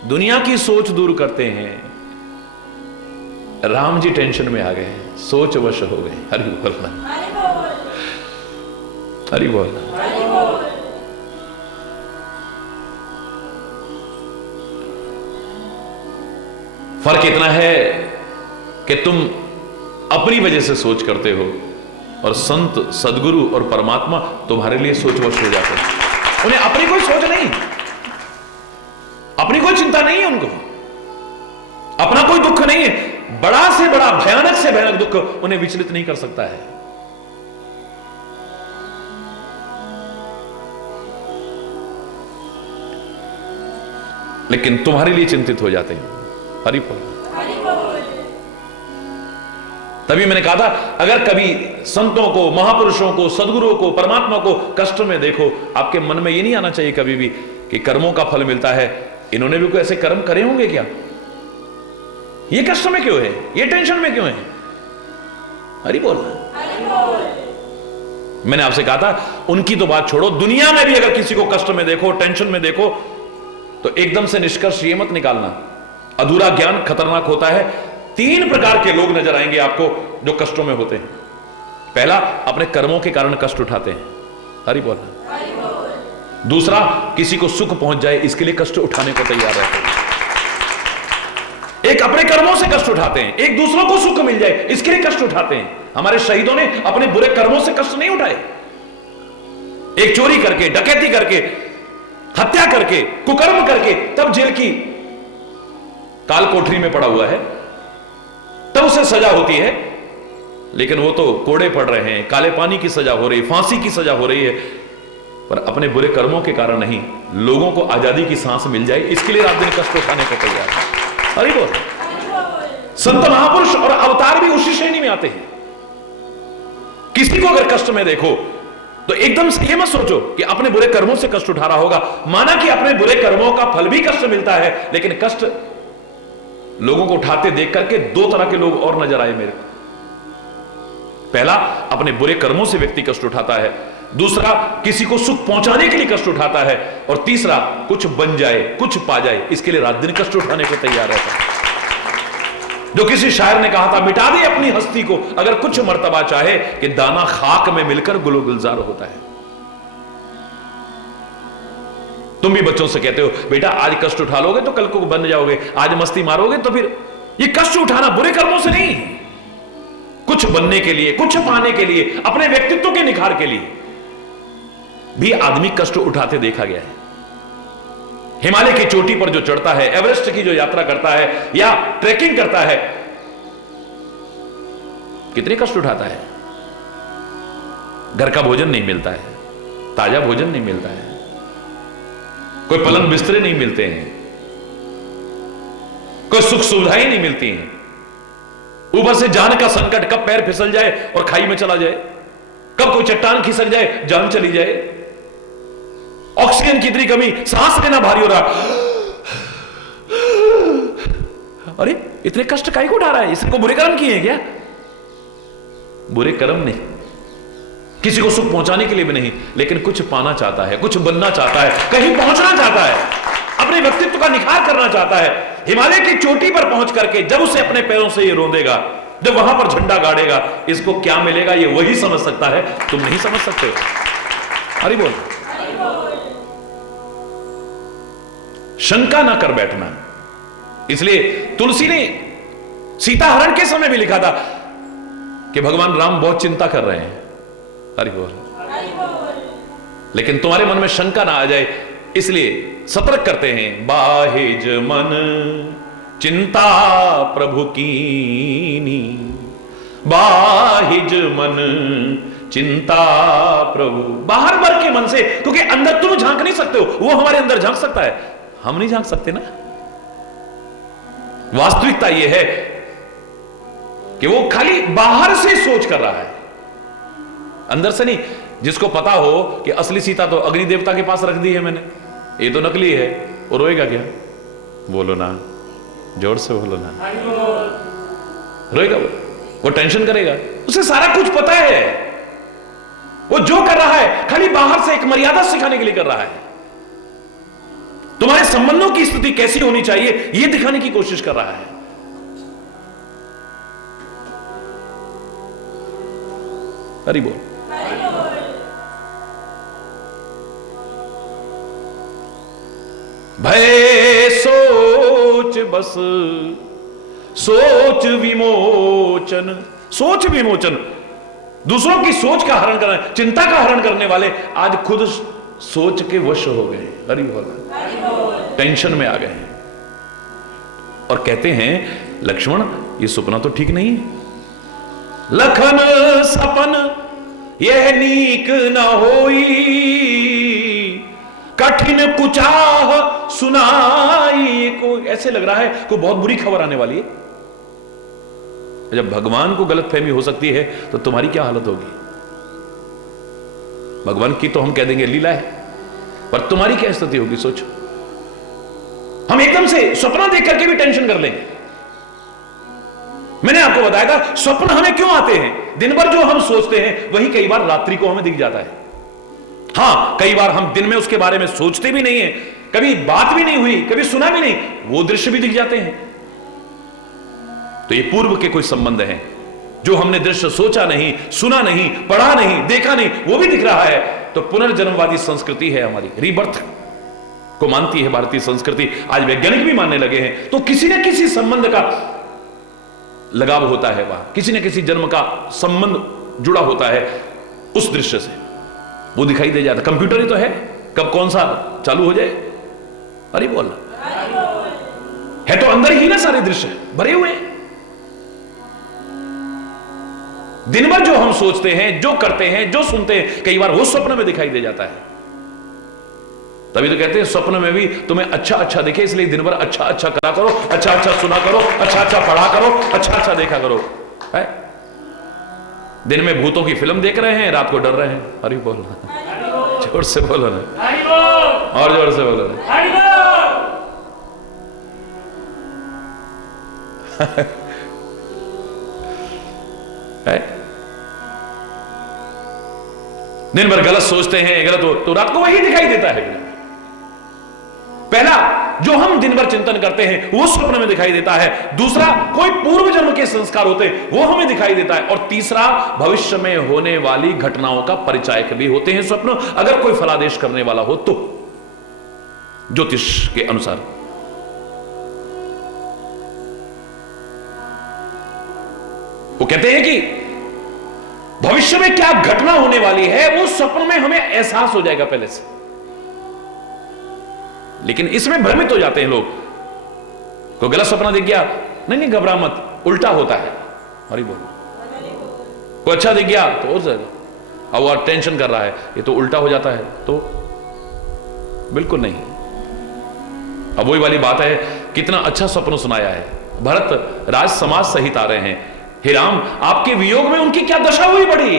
दुनिया की सोच दूर करते हैं, राम जी टेंशन में आ गए, सोच वश हो गए। हरि बोलना, हरि बोलना। फर्क इतना है कि तुम अपनी वजह से सोच करते हो और संत, सदगुरु और परमात्मा तुम्हारे लिए सोच वश हो जाते हैं। उन्हें अपनी कोई सोच नहीं, अपनी कोई चिंता नहीं है, उनको अपना कोई दुख नहीं है। बड़ा से बड़ा, भयानक से भयानक दुख उन्हें विचलित नहीं कर सकता है। लेकिन तुम्हारे लिए चिंतित हो जाते हैं। हरि बोल। तभी मैंने कहा था, अगर कभी संतों को, महापुरुषों को, सदगुरुओं को, परमात्मा को कष्ट में देखो, आपके मन में ये नहीं आना चाहिए कभी भी कि कर्मों का फल मिलता है, इन्होंने भी कोई ऐसे कर्म करे होंगे क्या, ये कष्ट में क्यों है, ये टेंशन में क्यों है। हरि बोल। मैंने आपसे कहा था, उनकी तो बात छोड़ो, दुनिया में भी अगर किसी को कष्ट में देखो, टेंशन में देखो, तो एकदम से निष्कर्ष ये मत निकालना, अधूरा ज्ञान खतरनाक होता है। 3 प्रकार के लोग नजर आएंगे आपको जो कष्टों में होते हैं। पहला, अपने कर्मों के कारण कष्ट उठाते हैं। हरि बोल। दूसरा, किसी को सुख पहुंच जाए इसके लिए कष्ट उठाने को तैयार रहते हैं। एक अपने कर्मों से कष्ट उठाते हैं, एक दूसरों को सुख मिल जाए इसके लिए कष्ट उठाते हैं। हमारे शहीदों ने अपने बुरे कर्मों से कष्ट नहीं उठाए। एक चोरी करके, डकैती करके, हत्या करके, कुकर्म करके, तब जेल की काल कोठरी में पड़ा हुआ है, तब उसे सजा होती है। लेकिन वो तो कोड़े पड़ रहे हैं, काले पानी की सजा हो रही है, फांसी की सजा हो रही है, पर अपने बुरे कर्मों के कारण नहीं, लोगों को आजादी की सांस मिल जाए इसके लिए रात दिन कष्ट उठाने को तैयार है। हरि बोल। संत महापुरुष और अवतार भी उसी श्रेणी में आते हैं। किसी को अगर कष्ट में देखो तो एकदम से ये मत सोचो कि अपने बुरे कर्मों से कष्ट उठा रहा होगा। माना कि अपने बुरे कर्मों का फल भी कष्ट मिलता है, लेकिन कष्ट लोगों को उठाते देख करके दो तरह के लोग और नजर आए मेरे को। पहला, अपने बुरे कर्मों से व्यक्ति कष्ट उठाता है। दूसरा, किसी को सुख पहुंचाने के लिए कष्ट उठाता है। और तीसरा, कुछ बन जाए, कुछ पा जाए, इसके लिए रात दिन कष्ट उठाने को तैयार रहता है। जो किसी शायर ने कहा था, मिटा दे अपनी हस्ती को अगर कुछ मर्तबा चाहे, कि दाना खाक में मिलकर गुलो गुलजार होता है। तुम भी बच्चों से कहते हो, बेटा आज कष्ट उठा लोगे तो कल को बन जाओगे, आज मस्ती मारोगे तो फिर। ये कष्ट उठाना बुरे कर्मों से नहीं, कुछ बनने के लिए, कुछ पाने के लिए, अपने व्यक्तित्व के निखार के लिए भी आदमी कष्ट उठाते देखा गया है। हिमालय की चोटी पर जो चढ़ता है, एवरेस्ट की जो यात्रा करता है या ट्रैकिंग करता है, कितने कष्ट उठाता है। घर का भोजन नहीं मिलता है, ताजा भोजन नहीं मिलता है, कोई पलंग बिस्तरे नहीं मिलते हैं, कोई सुख सुविधाएं नहीं मिलती हैं। ऊपर से जान का संकट, कब पैर फिसल जाए और खाई में चला जाए, कब कोई चट्टान खिसक जाए, जान चली जाए। ऑक्सीजन की इतनी कमी, सांस लेना भारी हो रहा। अरे इतने कष्ट काहे को उठा रहा है? इसको बुरे कर्म किए हैं क्या? बुरे कर्म नहीं, किसी को सुख पहुंचाने के लिए भी नहीं, लेकिन कुछ पाना चाहता है, कुछ बनना चाहता है, कहीं पहुंचना चाहता है, अपने व्यक्तित्व का निखार करना चाहता है। हिमालय की चोटी पर पहुंच करके जब उसे अपने पैरों से ये रोंदेगा, जब वहां पर झंडा गाड़ेगा, इसको क्या मिलेगा ये वही समझ सकता है, तुम नहीं समझ सकते हो। हरि बोल। शंका ना कर बैठना। इसलिए तुलसी ने सीता हरण के समय भी लिखा था कि भगवान राम बहुत चिंता कर रहे हैं। हरि बोल। लेकिन तुम्हारे मन में शंका ना आ जाए, इसलिए सतर्क करते हैं। बाहिज मन चिंता प्रभु कीनी, बाहिज मन चिंता प्रभु। बाहर भर के मन से, क्योंकि अंदर तुम झांक नहीं सकते हो, वो हमारे अंदर झांक सकता है, हम नहीं झांक सकते ना। वास्तविकता यह है कि वो खाली बाहर से सोच कर रहा है, अंदर से नहीं। जिसको पता हो कि असली सीता तो अग्नि देवता के पास रख दी है मैंने, ये तो नकली है, वो रोएगा क्या? बोलो ना, जोर से बोलो ना। रोएगा वो टेंशन करेगा, उसे सारा कुछ पता है। वो जो कर रहा है खाली बाहर से एक मर्यादा सिखाने के लिए कर रहा है। तुम्हारे संबंधों की स्थिति कैसी होनी चाहिए यह दिखाने की कोशिश कर रहा है। हरि बोल। भय सोच बस सोच विमोचन। सोच विमोचन, दूसरों की सोच का हरण करना, चिंता का हरण करने वाले आज खुद सोच के वश हो गए। हरि बोल। टेंशन में आ गए और कहते हैं, लक्ष्मण ये सपना तो ठीक नहीं है। लखन सपन यह नीक न होई, कठिन कुचाह सुनाई। को ऐसे लग रहा है कोई बहुत बुरी खबर आने वाली है। जब भगवान को गलतफहमी हो सकती है तो तुम्हारी क्या हालत होगी? भगवान की तो हम कह देंगे लीला है, पर तुम्हारी क्या स्थिति होगी सोचो। हम एकदम से सपना देख करके भी टेंशन कर लेंगे। मैंने आपको बताया था स्वप्न हमें क्यों आते हैं। दिन भर जो हम सोचते हैं वही कई बार रात्रि को हमें दिख जाता है। हां, कई बार हम दिन में उसके बारे में सोचते भी नहीं है, कभी बात भी नहीं हुई, कभी सुना भी नहीं, वो दृश्य भी दिख जाते हैं। तो ये पूर्व के कोई संबंध हैं। जो हमने दृश्य सोचा नहीं, सुना नहीं, पढ़ा नहीं, देखा नहीं, वो भी दिख रहा है। तो पुनर्जन्मवादी संस्कृति है हमारी, रीबर्थ को मानती है भारतीय संस्कृति। आज वैज्ञानिक भी मानने लगे हैं। तो किसी न किसी संबंध का लगाव होता है, वहां किसी न किसी जन्म का संबंध जुड़ा होता है उस दृश्य से, वो दिखाई दे जाता। कंप्यूटर ही तो है, कब कौन सा चालू हो जाए। अरे बोल है तो अंदर ही ना सारे दृश्य भरे हुए हैं। दिन भर जो हम सोचते हैं, जो करते हैं, जो सुनते हैं, कई बार वो स्वप्न में दिखाई दे जाता है। तभी तो कहते हैं स्वप्न में भी तुम्हें अच्छा अच्छा दिखे, इसलिए दिन भर अच्छा अच्छा करा करो, अच्छा अच्छा सुना करो, अच्छा अच्छा पढ़ा करो, अच्छा अच्छा देखा करो। है दिन में भूतों की फिल्म देख रहे हैं, रात को डर रहे हैं। हरि बोल, जोर से बोलो ना, और जोर से बोलो ना। दिन भर गलत सोचते हैं, गलत हो तो रात को वही दिखाई देता है। पहला, जो हम दिन भर चिंतन करते हैं वो स्वप्न में दिखाई देता है। दूसरा, कोई पूर्व जन्म के संस्कार होते हैं वो हमें दिखाई देता है। और तीसरा, भविष्य में होने वाली घटनाओं का परिचायक भी होते हैं स्वप्न, अगर कोई फलादेश करने वाला हो तो, ज्योतिष के अनुसार। वो कहते हैं कि भविष्य में क्या घटना होने वाली है वो स्वप्न में हमें एहसास हो जाएगा पहले से। लेकिन इसमें भ्रमित हो जाते हैं लोग। कोई गलत सपना दिख गया, नहीं घबरा मत, उल्टा होता है। हरि बोल। कोई अच्छा दिख गया तो और ज्यादा, अब वो टेंशन कर रहा है, ये तो उल्टा हो जाता है। तो बिल्कुल नहीं। अब वही वाली बात है, कितना अच्छा स्वप्न सुनाया है। भरत राज समाज सहित आ रहे हैं। हे राम, आपके वियोग में उनकी क्या दशा हुई बड़ी।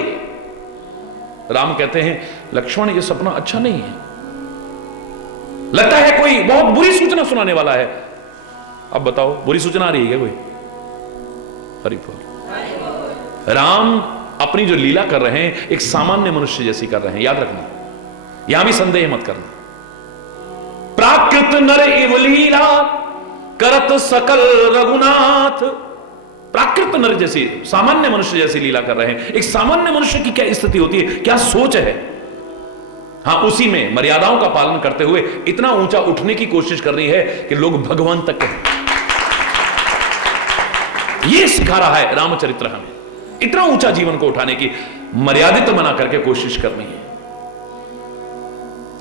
राम कहते हैं, लक्ष्मण ये सपना अच्छा नहीं है, लगता है कोई बहुत बुरी सूचना सुनाने वाला है। अब बताओ, बुरी सूचना आ रही है कोई? हरि बोल। राम अपनी जो लीला कर रहे हैं एक सामान्य मनुष्य जैसी कर रहे हैं, याद रखना, यहां भी संदेह मत करना। प्राकृत नर इव लीला करत सकल रघुनाथ। प्राकृत नर जैसी, सामान्य मनुष्य जैसी लीला कर रहे हैं। एक सामान्य मनुष्य की क्या स्थिति होती है, क्या सोच है। हां, उसी में मर्यादाओं का पालन करते हुए इतना ऊंचा उठने की कोशिश कर रही है कि लोग भगवान तक कहें। यह सिखा रहा है रामचरित्र हमें, इतना ऊंचा जीवन को उठाने की मर्यादित बना करके कोशिश करनी है।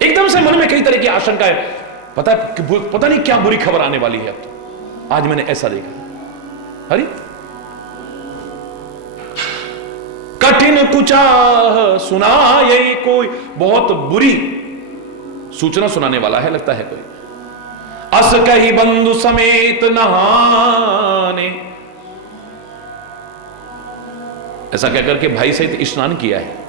एकदम से मन में कई तरह की आशंका है, पता नहीं क्या बुरी खबर आने वाली है। अब तो आज मैंने ऐसा देखा। अरे कठिन कुचाह सुना, यही कोई बहुत बुरी सूचना सुनाने वाला है, लगता है कोई। अस कही बंधु समेत नहाने, ऐसा कहकर के भाई सहित स्नान किया है।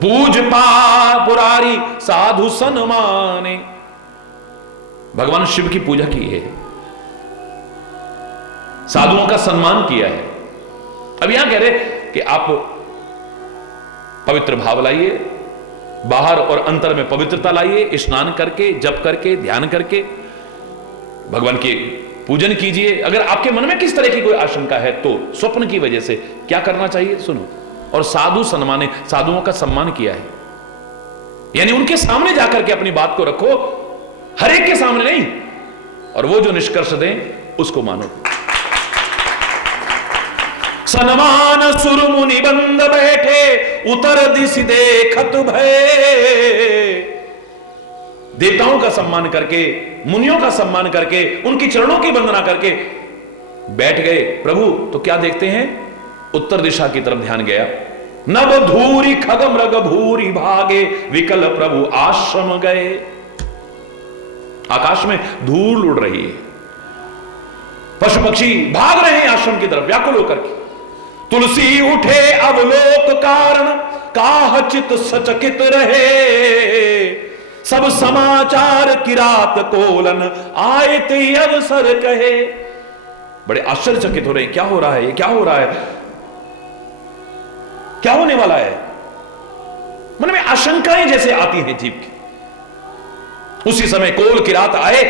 पूज पा पुरारी साधु सन्माने, भगवान शिव की पूजा की है, साधुओं का सम्मान किया है। अब यहां कह रहे कि आप पवित्र भाव लाइए, बाहर और अंतर में पवित्रता लाइए, स्नान करके, जप करके, ध्यान करके भगवान के पूजन कीजिए। अगर आपके मन में किस तरह की कोई आशंका है तो स्वप्न की वजह से क्या करना चाहिए सुनो। और साधु सन्माने, साधुओं का सम्मान किया है, यानी उनके सामने जाकर के अपनी बात को रखो, हर एक के सामने नहीं, और वो जो निष्कर्ष दें उसको मानो। सन्मान सुर मुनि बंद बैठे, उतर दिस देखत भय। देवताओं का सम्मान करके, मुनियों का सम्मान करके, उनकी चरणों की वंदना करके बैठ गए प्रभु, तो क्या देखते हैं, उत्तर दिशा की तरफ ध्यान गया। नभ धूरी खग मृग भूरी भागे, विकल प्रभु आश्रम गए। आकाश में धूल उड़ रही है, पशु पक्षी भाग रहे हैं आश्रम की तरफ व्याकुल होकर के। तुलसी उठे अवलोक कारण, काह चित सचकित रहे। सब समाचार की रात कोलन, आए ते अवसर कहे। बड़े आश्चर्यचकित हो रहे हैं, क्या हो रहा है, ये क्या हो रहा है, क्या होने वाला है। मन में आशंकाएं जैसे आती हैं जीव की। उसी समय कोल की रात आए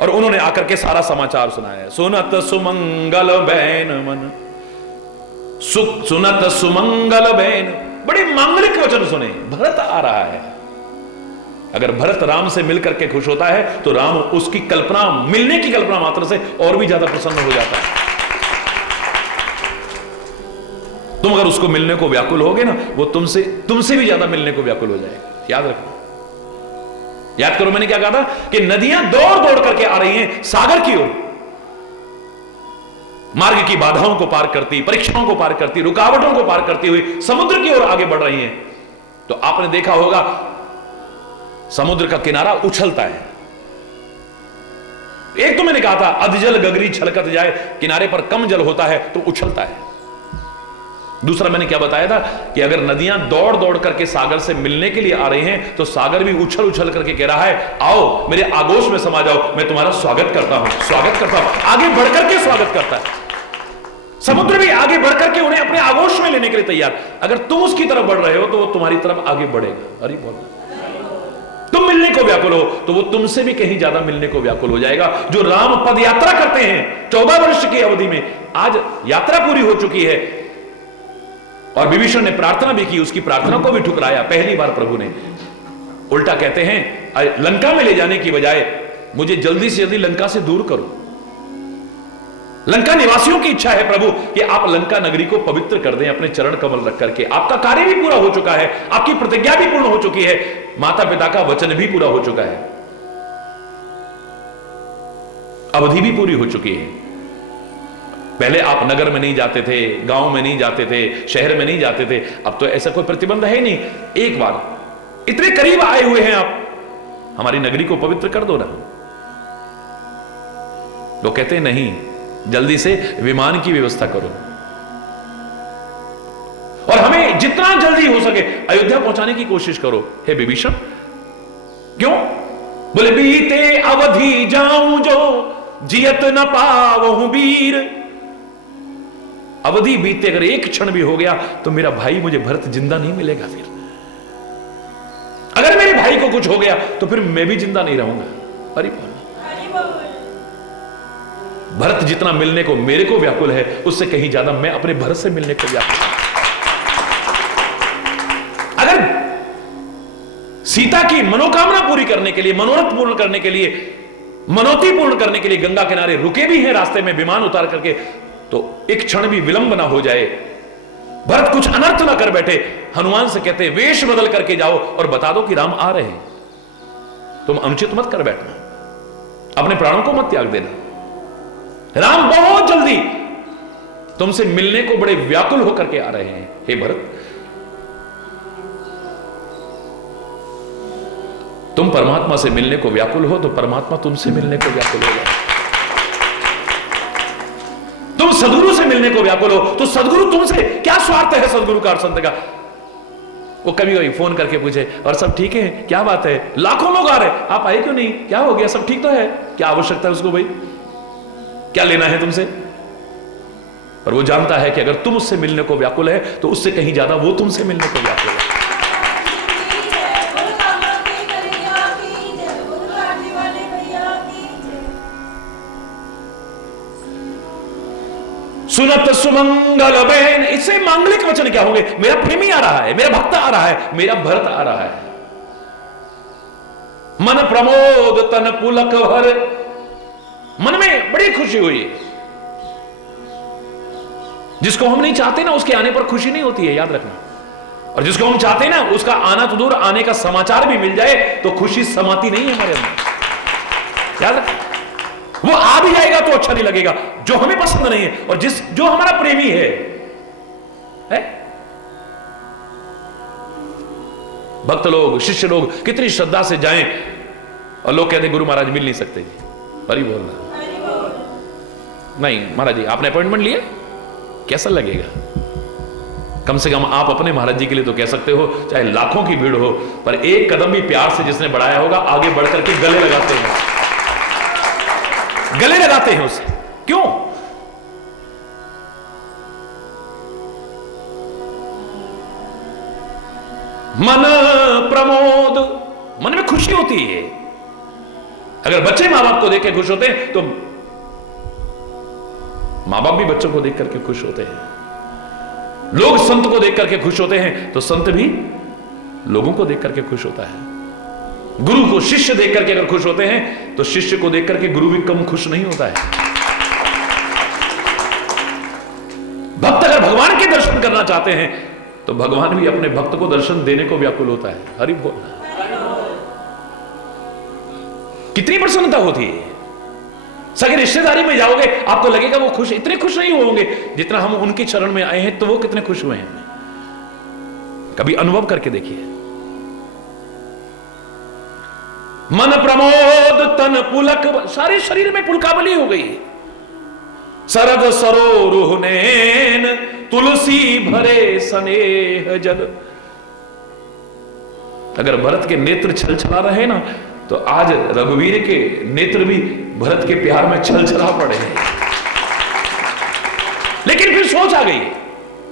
और उन्होंने आकर के सारा समाचार सुनाया। सुनत सुमंगल बैन मन, सुनत सुमंगल बैन, बड़े मांगलिक वचन सुने। भरत आ रहा है, अगर भरत राम से मिलकर के खुश होता है तो राम उसकी कल्पना, मिलने की कल्पना मात्र से और भी ज्यादा प्रसन्न हो जाता है। तुम अगर उसको मिलने को व्याकुल होगे ना, वो तुमसे भी ज्यादा मिलने को व्याकुल हो जाएगा। याद रखो, याद करो मैंने क्या कहा था कि नदियां दौड़ दौड़ करके आ रही हैं सागर की ओर, मार्ग की बाधाओं को पार करती, परीक्षाओं को पार करती, रुकावटों को पार करती हुई समुद्र की ओर आगे बढ़ रही हैं। तो आपने देखा होगा समुद्र का किनारा उछलता है, एक तो मैंने कहा था, अधजल गगरी छलकत जाए, किनारे पर कम जल होता है तो उछलता है। दूसरा मैंने क्या बताया था कि अगर नदियां दौड़ दौड़ करके सागर से मिलने के लिए आ रही हैं तो सागर भी उछल उछल करके कह रहा है, आओ मेरे आगोश में समा जाओ, मैं तुम्हारा स्वागत करता हूं, स्वागत करता हूं। आगे बढ़कर के स्वागत करता है। समुद्र भी आगे बढ़कर के उन्हें अपने आगोश में लेने के लिए तैयार। अगर तुम उसकी तरफ बढ़ रहे हो तो वो तुम्हारी तरफ आगे बढ़ेगा। अरे बोल, तुम मिलने को व्याकुल हो तो वो तुमसे भी कहीं ज्यादा मिलने को व्याकुल हो जाएगा। जो राम पद यात्रा करते हैं 14 वर्ष की अवधि में, आज यात्रा पूरी हो चुकी है और विभीषण ने प्रार्थना भी की, उसकी प्रार्थना को भी ठुकराया। पहली बार प्रभु ने उल्टा कहते हैं, लंका में ले जाने की बजाय मुझे जल्दी से जल्दी लंका से दूर करो। लंका निवासियों की इच्छा है प्रभु कि आप लंका नगरी को पवित्र कर दें अपने चरण कमल रख करके। आपका कार्य भी पूरा हो चुका है, आपकी प्रतिज्ञा भी पूर्ण हो चुकी है, माता पिता का वचन भी पूरा हो चुका है, अवधि भी पूरी हो चुकी है। पहले आप नगर में नहीं जाते थे, गांव में नहीं जाते थे, शहर में नहीं जाते थे, अब तो ऐसा कोई प्रतिबंध है नहीं। एक बार इतने करीब आए हुए हैं आप, हमारी नगरी को पवित्र कर दो ना। तो कहते हैं नहीं, जल्दी से विमान की व्यवस्था करो और हमें जितना जल्दी हो सके अयोध्या पहुंचाने की कोशिश करो। हे विभीषण, क्यों? बोले बीते अवधि जाऊं जो जियत न पावहु वीर। अवधि बीते अगर एक क्षण भी हो गया तो मेरा भाई मुझे भरत जिंदा नहीं मिलेगा। फिर अगर मेरे भाई को कुछ हो गया तो फिर मैं भी जिंदा नहीं रहूंगा। अरे भरत जितना मिलने को मेरे को व्याकुल है, उससे कहीं ज्यादा मैं अपने भरत से मिलने को व्याकुल हूं। अगर सीता की मनोकामना पूरी करने के लिए, मनोरथ पूर्ण करने के लिए, मनोती पूर्ण करने के लिए गंगा किनारे रुके भी हैं रास्ते में विमान उतार करके, तो एक क्षण भी विलंब ना हो जाए, भरत कुछ अनर्थ ना कर बैठे, हनुमान से कहते वेश बदल करके जाओ और बता दो कि राम आ रहे हैं। तुम अनुचित मत कर बैठना, अपने प्राणों को मत त्याग देना। राम बहुत जल्दी तुमसे मिलने को बड़े व्याकुल होकर के आ रहे हैं। हे भरत, तुम परमात्मा से मिलने को व्याकुल हो तो परमात्मा तुमसे मिलने को व्याकुल हो जाए। तुम सदगुरु से मिलने को व्याकुल हो तो सदगुरु तुमसे, क्या स्वार्थ है सदगुरु का और संत का? वो कभी कभी फोन करके पूछे, और सब ठीक है? क्या बात है, लाखों लोग आ रहे, आप आए क्यों नहीं? क्या हो गया, सब ठीक तो है? क्या आवश्यकता है उसको भाई, क्या लेना है तुमसे? और वो जानता है कि अगर तुम उससे मिलने को व्याकुल है तो उससे कहीं ज्यादा वो तुमसे मिलने को व्याकुल है। सुनत सुमंगल बहन, इससे मांगलिक वचन क्या होंगे? मेरा प्रेमी आ रहा है, मेरा भक्त आ रहा है, मेरा भरत आ रहा है। मन प्रमोद तन पुलक भर, मन में बड़ी खुशी हुई। जिसको हम नहीं चाहते ना उसके आने पर खुशी नहीं होती है, याद रखना। और जिसको हम चाहते ना उसका आना तो दूर, आने का समाचार भी मिल जाए तो खुशी समाती नहीं है हमारे अंदर, याद रखना। वो आ भी जाएगा तो अच्छा नहीं लगेगा, जो हमें पसंद नहीं है। और जो हमारा प्रेमी है? भक्त लोग, शिष्य लोग कितनी श्रद्धा से जाएं और लोग कहते गुरु महाराज मिल नहीं सकते जी। बड़ी बोलना नहीं महाराज जी, आपने अपॉइंटमेंट लिया, कैसा लगेगा? कम से कम आप अपने महाराज जी के लिए तो कह सकते हो, चाहे लाखों की भीड़ हो, पर एक कदम भी प्यार से जिसने बढ़ाया होगा आगे बढ़कर के गले लगाते हैं, गले लगाते हैं उसे। क्यों? मन प्रमोद, मन में खुशी होती है। अगर बच्चे मां बाप को देख के खुश होते हैं तो मां बाप भी बच्चों को देख करके खुश होते हैं। लोग संत को देख करके खुश होते हैं तो संत भी लोगों को देख करके खुश होता है। गुरु को शिष्य देख करके अगर खुश होते हैं तो शिष्य को देख करके गुरु भी कम खुश नहीं होता है। भक्त अगर भगवान के दर्शन करना चाहते हैं तो भगवान भी अपने भक्त को दर्शन देने को व्याकुल होता है। हरि बोल। कितनी प्रसन्नता होती है। सगे रिश्तेदारी में जाओगे आपको लगेगा वो खुश, इतने खुश नहीं होंगे जितना हम उनके चरण में आए हैं तो वो कितने खुश हुए हैं। कभी अनुभव करके देखिए। मन प्रमोद तन पुलक, सारे शरीर में पुलकावली हो गई। शरद सरोरुह नैन तुलसी भरे स्नेह जल। अगर भरत के नेत्र छल छला रहे ना, तो आज रघुवीर के नेत्र भी भरत के प्यार में छल छला पड़े हैं। लेकिन फिर सोच आ गई,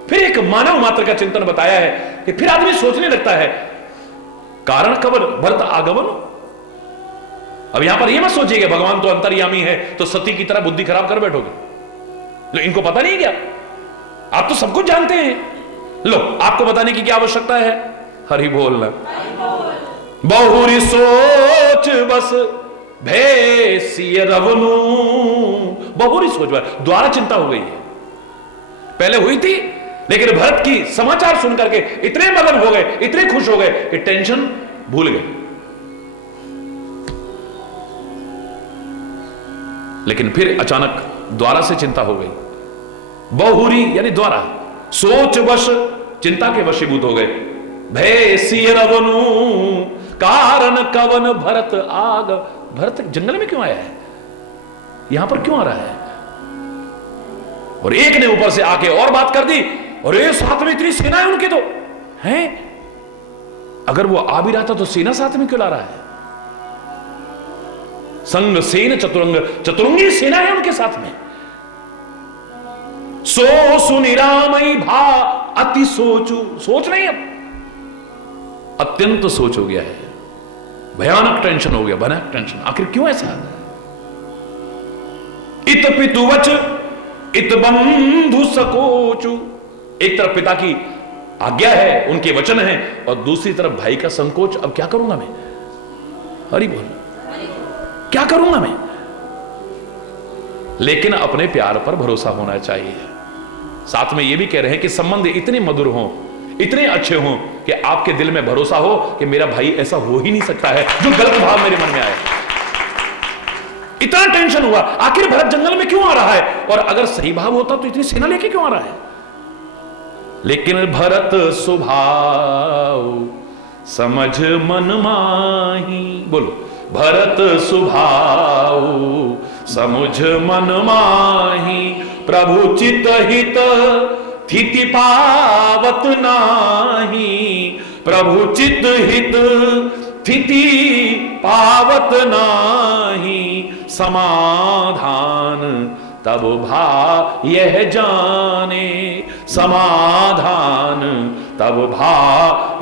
फिर एक मानव मात्र का चिंतन बताया है कि फिर आदमी सोचने लगता है कारण कवन भरत आगमन। अब यहां पर यह मत सोचिएगा भगवान तो अंतर्यामी है तो सती की तरह बुद्धि खराब कर बैठोगे। लो, इनको पता नहीं क्या? आप तो सब कुछ जानते हैं। लो, आपको बताने की क्या आवश्यकता है? हरि बोलना। बहुरी सोच बस भैसिय रवनु। बहुरी सोच बस, द्वारा चिंता हो गई है। पहले हुई थी, लेकिन भरत की समाचार सुनकर के इतने मगन हो गए, इतने खुश हो गए कि टेंशन भूल गए। लेकिन फिर अचानक द्वारा से चिंता हो गई। बहुरी यानी द्वारा, सोच वश चिंता के वशीभूत हो गए। भय सिय रवनु कारण कवन भरत आग। भरत जंगल में क्यों आया है? यहां पर क्यों आ रहा है? और एक ने ऊपर से आके और बात कर दी, और ये साथ में इतनी सेना है उनके तो हैं। अगर वो आ भी रहा था तो सेना साथ में क्यों ला रहा है? संग सेन चतुरंग, चतुरंगी सेना है उनके साथ में। सो सुनिरामई भा अति सोचू। सोच नहीं, अब अत्यंत सोच हो गया है, भयानक टेंशन हो गया, भयानक टेंशन। आखिर क्यों ऐसा? इत पितुवच इत बंधु सकोचू। एक तरफ पिता की आज्ञा है, उनके वचन है, और दूसरी तरफ भाई का संकोच। अब क्या करूंगा मैं? हरि बोल, क्या करूंगा मैं? लेकिन अपने प्यार पर भरोसा होना चाहिए। साथ में यह भी कह रहे हैं कि संबंध इतने मधुर हों, इतने अच्छे हों कि आपके दिल में भरोसा हो कि मेरा भाई ऐसा हो ही नहीं सकता है जो गलत भाव मेरे मन में आए। इतना टेंशन हुआ, आखिर भरत जंगल में क्यों आ रहा है? और अगर सही भाव होता तो इतनी सेना लेके क्यों आ रहा है? लेकिन भरत स्वभाव समझ मन माही। बोलो, भरत स्वभाव समुझ मन माही। प्रभु चित हित थिति पावत नाही। प्रभु चित हित थिति पावत नाही। समाधान तब भा यह जाने। समाधान तब भा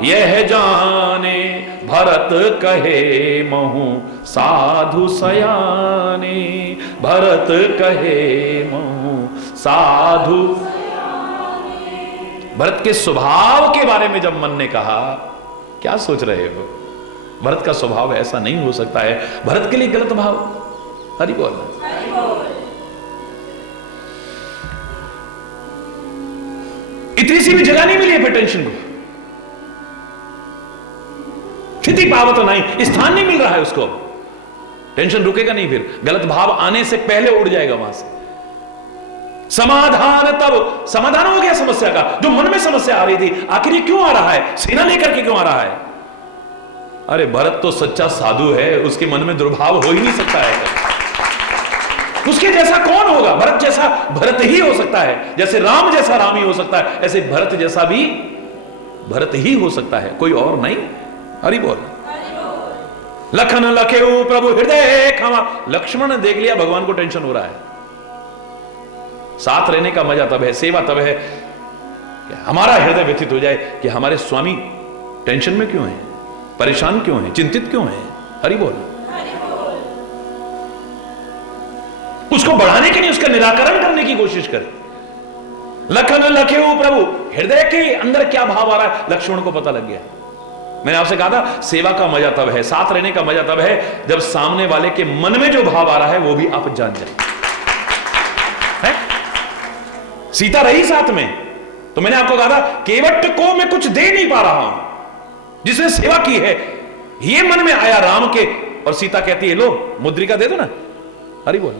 यह जाने। भरत कहे महु साधु सयाने। भरत कहे महु साधु। भरत के स्वभाव के बारे में जब मन ने कहा, क्या सोच रहे हो? भरत का स्वभाव ऐसा नहीं हो सकता है, भरत के लिए गलत भाव। हरि बोल। इतनी सी भी जगह नहीं मिली है फिर टेंशन को। स्थिति पावत नहीं, स्थान नहीं मिल रहा है उसको। टेंशन रुकेगा नहीं, फिर गलत भाव आने से पहले उड़ जाएगा वहां से। समाधान तब समाधान हो गया समस्या का। जो मन में समस्या आ रही थी, आखिर ये क्यों आ रहा है? सेना लेकर के क्यों आ रहा है? अरे भरत तो सच्चा साधु है, उसके मन में दुर्भाव हो ही नहीं सकता है। उसके जैसा कौन होगा? भरत जैसा भरत ही हो सकता है। जैसे राम जैसा राम ही हो सकता है, ऐसे भरत जैसा भी भरत ही हो सकता है, कोई और नहीं। हरि बोल। लखन लखेऊ प्रभु हृदय खामा। लक्ष्मण ने देख लिया भगवान को टेंशन हो रहा है। साथ रहने का मजा तब है, सेवा तब है कि हमारा हृदय व्यथित हो जाए कि हमारे स्वामी टेंशन में क्यों हैं, परेशान क्यों हैं, चिंतित क्यों हैं। हरि बोल। उसको बढ़ाने के लिए, उसका निराकरण करने की कोशिश करें। लखन लखेऊ प्रभु, हृदय के अंदर क्या भाव आ रहा है लक्ष्मण को पता लग गया। मैंने आपसे कहा था, सेवा का मजा तब है, साथ रहने का मजा तब है जब सामने वाले के मन में जो भाव आ रहा है वो भी आप जान जाए। सीता रही साथ में, तो मैंने आपको कहा था केवट को मैं कुछ दे नहीं पा रहा हूं। जिसने सेवा की है, ये मन में आया राम के, और सीता कहती है लो मुद्रिका दे दो ना। हरि बोल।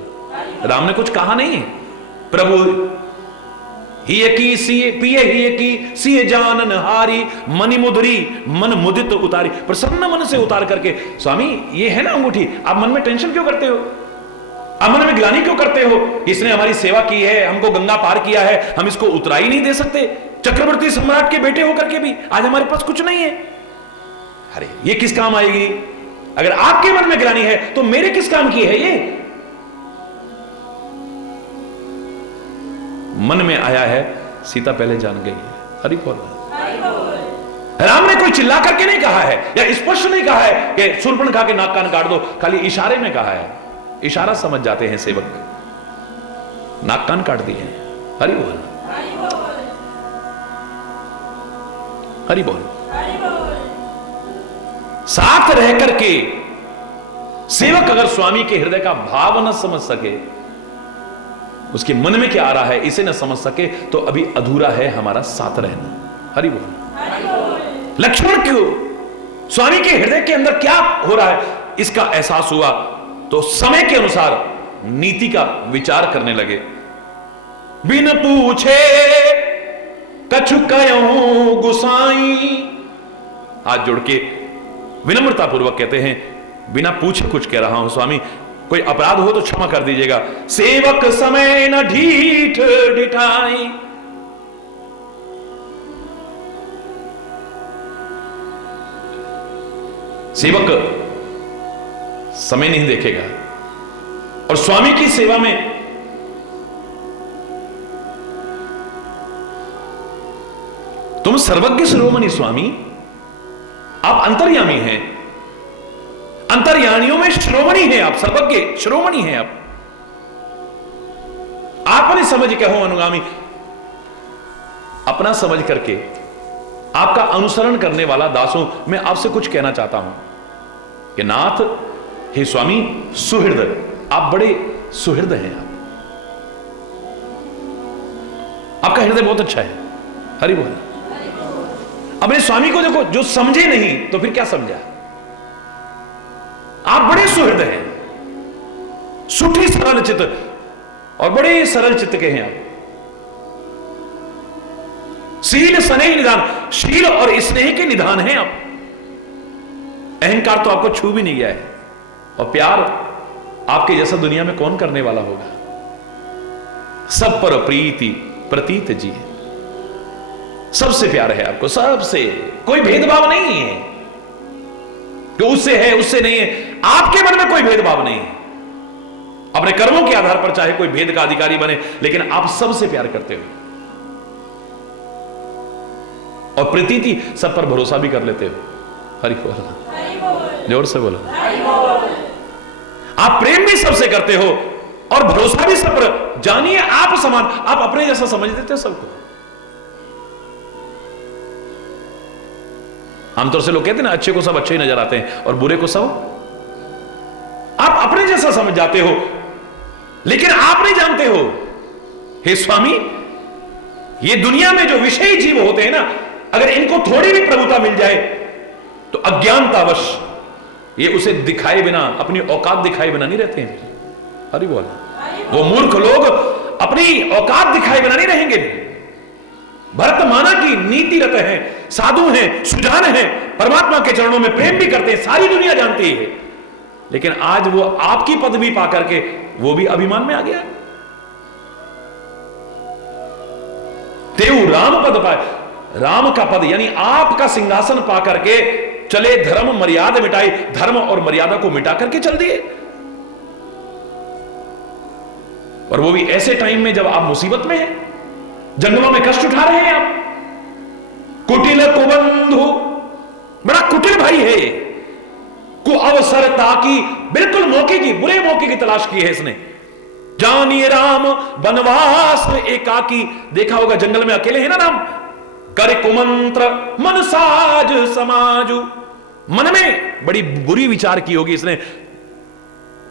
राम ने कुछ कहा नहीं है। प्रभु हिय की सिए पिए हिय की सिए जानन हारी मनि मुदरी मन मुदित उतारी। प्रसन्न मन से उतार करके, स्वामी ये है ना अंगूठी, आप मन में टेंशन क्यों करते हो, आप मन में ग्लानि क्यों करते हो, इसने हमारी सेवा की है, हमको गंगा पार किया है, हम इसको उतरा ही नहीं दे सकते, चक्रवर्ती सम्राट के बेटे होकर के भी आज हमारे पास कुछ नहीं है, अरे ये किस काम आएगी। अगर आपके मन में ग्लानि है तो मेरे किस काम की है ये। मन में आया है, सीता पहले जान गई है। हरि बोल। राम ने कोई चिल्ला करके नहीं कहा है या स्पष्ट नहीं कहा है कि शूर्पणखा के नाक कान काट दो, खाली इशारे में कहा है, इशारा समझ जाते हैं सेवक, नाक कान काट दिए हैं। हरि बोल, हरि बोल। साथ रह करके सेवक अगर स्वामी के हृदय का भाव न समझ सके, उसके मन में क्या आ रहा है इसे न समझ सके, तो अभी अधूरा है हमारा साथ रहना। हरि बोल। लक्ष्मण क्यों स्वामी के हृदय के अंदर क्या हो रहा है इसका एहसास हुआ, तो समय के अनुसार नीति का विचार करने लगे। बिन पूछे कछु कयूं गुसाई, हाथ जोड़ के विनम्रता पूर्वक कहते हैं, बिना पूछे कुछ कह रहा हूं स्वामी, कोई अपराध हो तो क्षमा कर दीजिएगा। सेवक समय न ढीठ ढिठाई, सेवक समय नहीं देखेगा और स्वामी की सेवा में तुम सर्वज्ञ शिरोमणि स्वामी, आप अंतर्यामी हैं, अंतर्यामियों में शिरोमणि हैं आप, सर्वज्ञ शिरोमणि हैं आप। आपने समझ के हो अनुगामी, अपना समझ करके आपका अनुसरण करने वाला दासों, मैं आपसे कुछ कहना चाहता हूं कि नाथ, हे स्वामी सुहृद, आप बड़े सुहृद हैं, आपका हृदय बहुत अच्छा है। हरि बोल। अपने स्वामी को देखो, जो समझे नहीं तो फिर क्या समझा, आप बड़े सुहृद हैं, सुठी सरल चित्त और बड़े सरल चित्त के हैं आप। शील स्नेह निधान, शील और स्नेह के निधान हैं आप। अहंकार तो आपको छू भी नहीं गया है, और प्यार आपके जैसा दुनिया में कौन करने वाला होगा। सब पर प्रीति प्रतीत जी है, सबसे प्यार है आपको, सबसे, कोई भेदभाव नहीं है कि उससे है उससे नहीं है, आपके मन में कोई भेदभाव नहीं है। अपने कर्मों के आधार पर चाहे कोई भेद का अधिकारी बने, लेकिन आप सबसे प्यार करते हो, और प्रतीति सब पर भरोसा भी कर लेते हो। हरि बोल, जोर से बोलो। आप प्रेम भी सबसे करते हो और भरोसा भी सब पर, जानिए आप समान, आप अपने जैसा समझ देते हो सबको। आमतौर से लोग कहते हैं ना, अच्छे को सब अच्छे ही नजर आते हैं और बुरे को सब आप अपने जैसा समझ जाते हो, लेकिन आप नहीं जानते हो, हे स्वामी, ये दुनिया में जो विषयी जीव होते हैं ना, अगर इनको थोड़ी भी प्रभुता मिल जाए तो अज्ञानतावश ये उसे दिखाए बिना, अपनी औकात दिखाए बिना नहीं रहते हैं। हरि बोल। वो मूर्ख लोग अपनी औकात दिखाए बिना नहीं रहेंगे। भरतमाना की नीति रत हैं, साधु हैं, सुजान हैं, परमात्मा के चरणों में प्रेम भी करते हैं, सारी दुनिया जानती है, लेकिन आज वो आपकी पदवी पाकर के वो भी अभिमान में आ गया। तेऊ राम पद पाए, राम का पद यानी आपका सिंहासन पाकर के चले, धर्म मर्यादा मिटाई, धर्म और मर्यादा को मिटा करके चल दिए, और वो भी ऐसे टाइम में जब आप मुसीबत में हैं, जंगलों में कष्ट उठा रहे हैं आप। कुटिल कुबंधु, बड़ा कुटिल भाई है, को अवसर ताकि, बिल्कुल मौके की, बुरे मौके की तलाश की है इसने। जानिए राम बनवास एकाकी, देखा होगा जंगल में अकेले है ना राम, करे कुमंत्र मन साज समाजु, मन में बड़ी बुरी विचार की होगी इसने,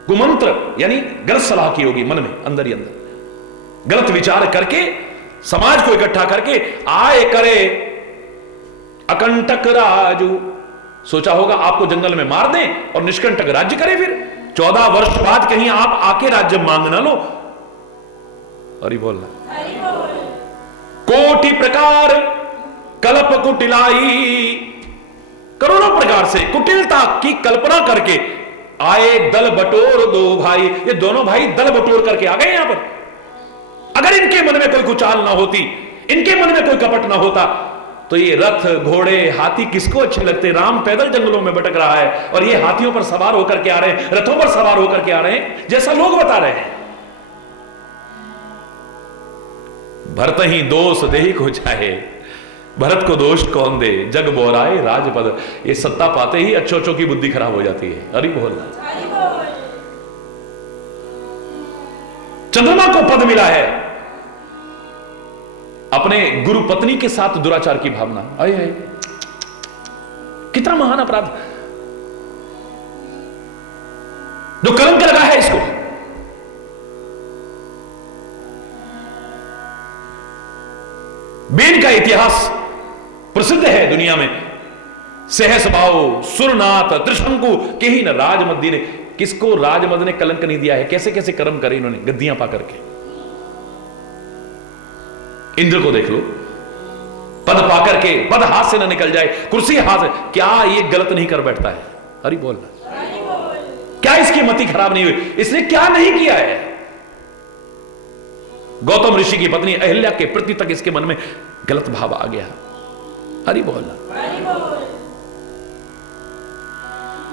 कुमंत्र यानी गलत सलाह की होगी मन में, अंदर ही अंदर गलत विचार करके समाज को इकट्ठा करके आए करे अकंटक राजू, सोचा होगा आपको जंगल में मार दें और निष्कंटक राज्य करें, फिर 14 वर्ष बाद कहीं आप आके राज्य मांग ना लो। हरि बोल। कोटि प्रकार कल्प कुटिलाई, करोड़ों प्रकार से कुटिलता की कल्पना करके आए दल बटोर दो भाई। ये दोनों भाई दल बटोर करके आ गए यहां पर। अगर इनके मन में कोई कुचाल ना होती, इनके मन में कोई कपट ना होता, तो ये रथ घोड़े हाथी किसको अच्छे लगते। राम पैदल जंगलों में भटक रहा है और ये हाथियों पर सवार होकर के आ रहे हैं, रथों पर सवार होकर के आ रहे हैं, जैसा लोग बता रहे हैं। भरत ही दोष देहि को चाहे, भरत को दोष कौन दे, जग बोराए राजपद। ये सत्ता पाते ही अच्छों की बुद्धि खराब हो जाती है। अरे बोल, चंद्रमा को पद मिला है, अपने गुरु पत्नी के साथ दुराचार की भावना। आए आए, कितना महान अपराध, जो कलंक लगा है इसको। बेन का इतिहास प्रसिद्ध है दुनिया में। सहस्भाव, सुरनाथ, त्रिशंकु के ही न राजमद्दी ने, किसको राजमद ने कलंक नहीं दिया है। कैसे कैसे कर्म करे इन्होंने गद्दियां पा करके। इंद्र को देख लो, पद पाकर के पद हाथ से ना निकल जाए, कुर्सी हाथ, क्या ये गलत नहीं कर बैठता है। अरे बोल, क्या इसकी मति खराब नहीं हुई, इसने क्या नहीं किया है। गौतम ऋषि की पत्नी अहिल्या के प्रति तक इसके मन में गलत भाव आ गया। अरे बोल,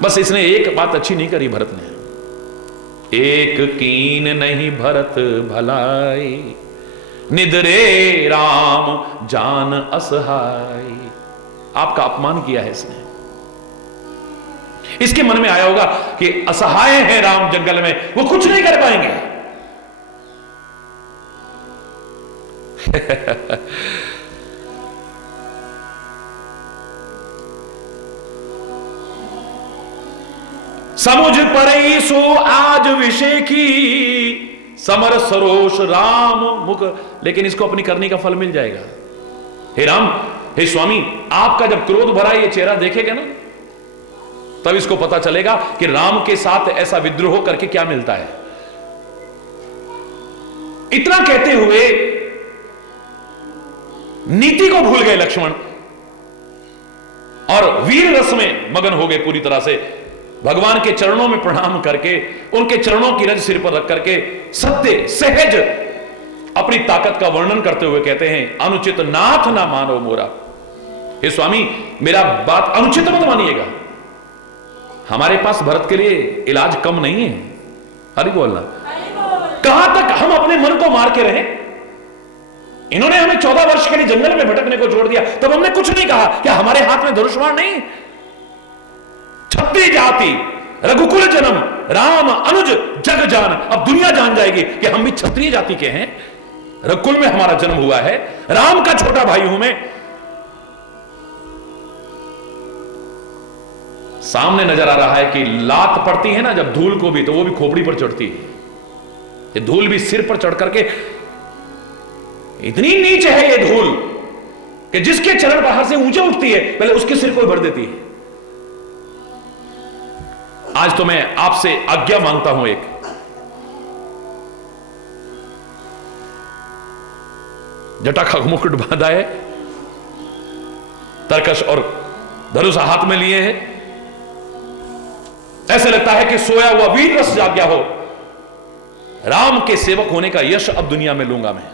बस इसने एक बात अच्छी नहीं करी भरत ने। एक कीन नहीं भरत भलाई, निदरे राम जान असहाय। आपका अपमान किया है इसने। इसके मन में आया होगा कि असहाय है राम जंगल में, वो कुछ नहीं कर पाएंगे। समुझ पड़ई सो आज विषय की, समर सरोष राम मुख। लेकिन इसको अपनी करनी का फल मिल जाएगा। हे राम, हे स्वामी, आपका जब क्रोध भरा ये चेहरा देखेगा ना, तब इसको पता चलेगा कि राम के साथ ऐसा विद्रोह करके क्या मिलता है। इतना कहते हुए नीति को भूल गए लक्ष्मण और वीर रस में मगन हो गए पूरी तरह से। भगवान के चरणों में प्रणाम करके, उनके चरणों की रज सिर पर रख करके सत्य सहज अपनी ताकत का वर्णन करते हुए कहते हैं, अनुचित नाथ ना मानो मोरा। हे स्वामी, मेरा बात अनुचित मत मानिएगा। हमारे पास भरत के लिए इलाज कम नहीं है। हरि बोलना, कहां तक हम अपने मन को मार के रहे। इन्होंने हमें 14 वर्ष के लिए जंगल में भटकने को छोड़ दिया, तब हमने कुछ नहीं कहा। क्या हमारे हाथ में धनुष्वाण नहीं? क्षत्रिय जाति, रघुकुल जन्म, राम अनुज जग जान। अब दुनिया जान जाएगी कि हम भी क्षत्रिय जाति के हैं, रघुकुल में हमारा जन्म हुआ है, राम का छोटा भाई हूं मैं। सामने नजर आ रहा है कि लात पड़ती है ना जब धूल को भी, तो वो भी खोपड़ी पर चढ़ती है। ये धूल भी सिर पर चढ़ करके, इतनी नीच है ये धूल कि जिसके चरण बाहर से ऊंचे उठती है, पहले उसके सिर को भर देती है। आज तो मैं आपसे आज्ञा मांगता हूं, एक जटा का मुकुट बांधा है, तरकश और धनुष हाथ में लिए हैं, ऐसे लगता है कि सोया हुआ वीर रस जाग गया हो। राम के सेवक होने का यश अब दुनिया में लूंगा मैं।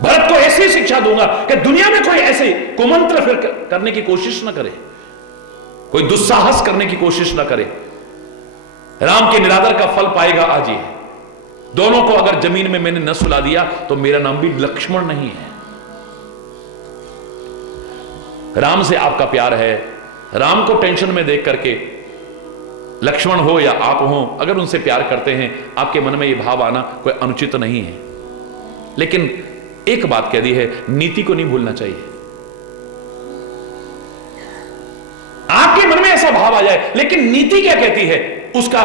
भरत को ऐसी शिक्षा दूंगा कि दुनिया में कोई ऐसे कुमंत्र फिर करने की कोशिश ना करे, कोई दुस्साहस करने की कोशिश ना करे। राम के निरादर का फल पाएगा आज ये। दोनों को अगर जमीन में मैंने न सुला दिया तो मेरा नाम भी लक्ष्मण नहीं है। राम से आपका प्यार है, राम को टेंशन में देख करके, लक्ष्मण हो या आप हो, अगर उनसे प्यार करते हैं, आपके मन में यह भाव आना कोई अनुचित नहीं है। लेकिन एक बात कह दी है, नीति को नहीं भूलना चाहिए। आपके मन में ऐसा भाव आ जाए, लेकिन नीति क्या कहती है उसका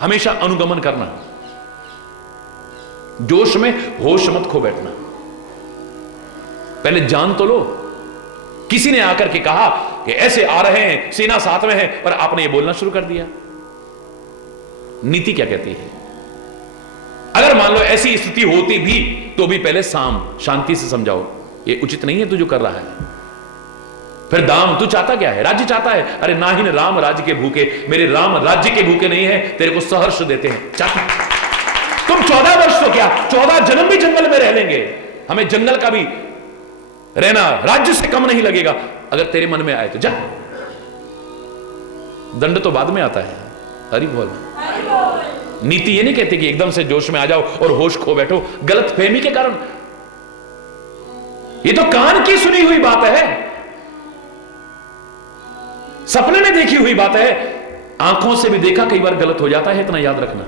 हमेशा अनुगमन करना। जोश में होश मत खो बैठना, पहले जान तो लो। किसी ने आकर के कहा कि ऐसे आ रहे हैं, सेना साथ में है, पर आपने ये बोलना शुरू कर दिया। नीति क्या कहती है? अगर मान लो ऐसी स्थिति होती भी तो भी पहले शांति से समझाओ, ये उचित नहीं है तू जो कर रहा है। फिर दाम, तू चाहता क्या है? राज्य चाहता है? अरे ना ही राम राज्य के भूखे, मेरे राम राज्य के भूखे नहीं है, तेरे को सहर्ष देते हैं। चाहता तुम 14 वर्ष तो क्या 14 जन्म भी जंगल में रह लेंगे, हमें जंगल का भी रहना राज्य से कम नहीं लगेगा अगर तेरे मन में आए तो। जा, दंड तो बाद में आता है। हरि बोल। नीति ये नहीं कहती कि एकदम से जोश में आ जाओ और होश खो बैठो गलत फहमी के कारण। ये तो कान की सुनी हुई बात है, सपने में देखी हुई बात है, आंखों से भी देखा कई बार गलत हो जाता है, इतना याद रखना।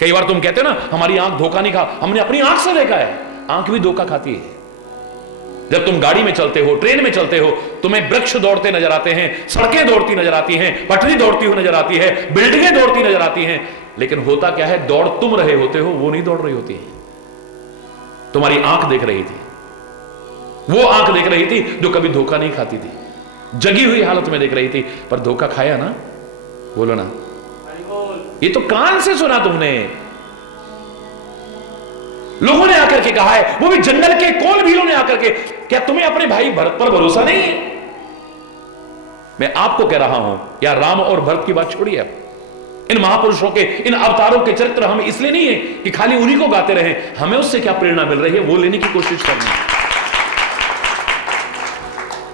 कई बार तुम कहते हो ना हमारी आंख धोखा नहीं खा, हमने अपनी आंख से देखा है, आंख भी धोखा खाती है। जब तुम गाड़ी में चलते हो, ट्रेन में चलते हो, तुम्हें वृक्ष दौड़ते नजर आते हैं, सड़कें दौड़ती नजर आती हैं, पटरी दौड़ती हुई नजर आती है, बिल्डिंगें दौड़ती नजर आती हैं, लेकिन होता क्या है, दौड़ तुम रहे होते हो, वो नहीं दौड़ रही होती है। तुम्हारी आंख देख रही थी, वो आंख देख रही थी जो कभी धोखा नहीं खाती थी, जगी हुई हालत में देख रही थी, पर धोखा खाया ना। बोलो ना, ये तो कान से सुना तुमने, लोगों ने आकर के कहा है, वो भी जंगल के कौन भीलों ने आकर के। क्या तुम्हें अपने भाई भरत पर भरोसा नहीं है? मैं आपको कह रहा हूं, या राम और भरत की बात छोड़िए, इन महापुरुषों के, इन अवतारों के चरित्र हम इसलिए नहीं है कि खाली उन्हीं को गाते रहे, हमें उससे क्या प्रेरणा मिल रही है वो लेने की कोशिश करनी है।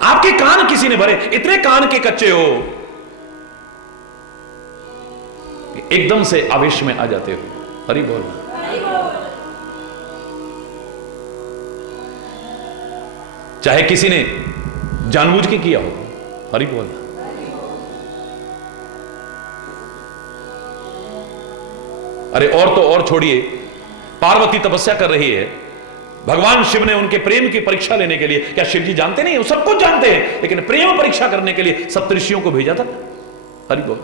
आपके कान किसी ने भरे, इतने कान के कच्चे हो, एकदम से आवेश में आ जाते हो। हरि बोल। चाहे किसी ने जानबूझ के किया हो। हरि बोल। अरे और तो और छोड़िए, पार्वती तपस्या कर रही है, भगवान शिव ने उनके प्रेम की परीक्षा लेने के लिए, क्या शिव जी जानते नहीं? वो सब कुछ जानते हैं, लेकिन प्रेम परीक्षा करने के लिए सप्तऋषियों को भेजा था। हरि बोल।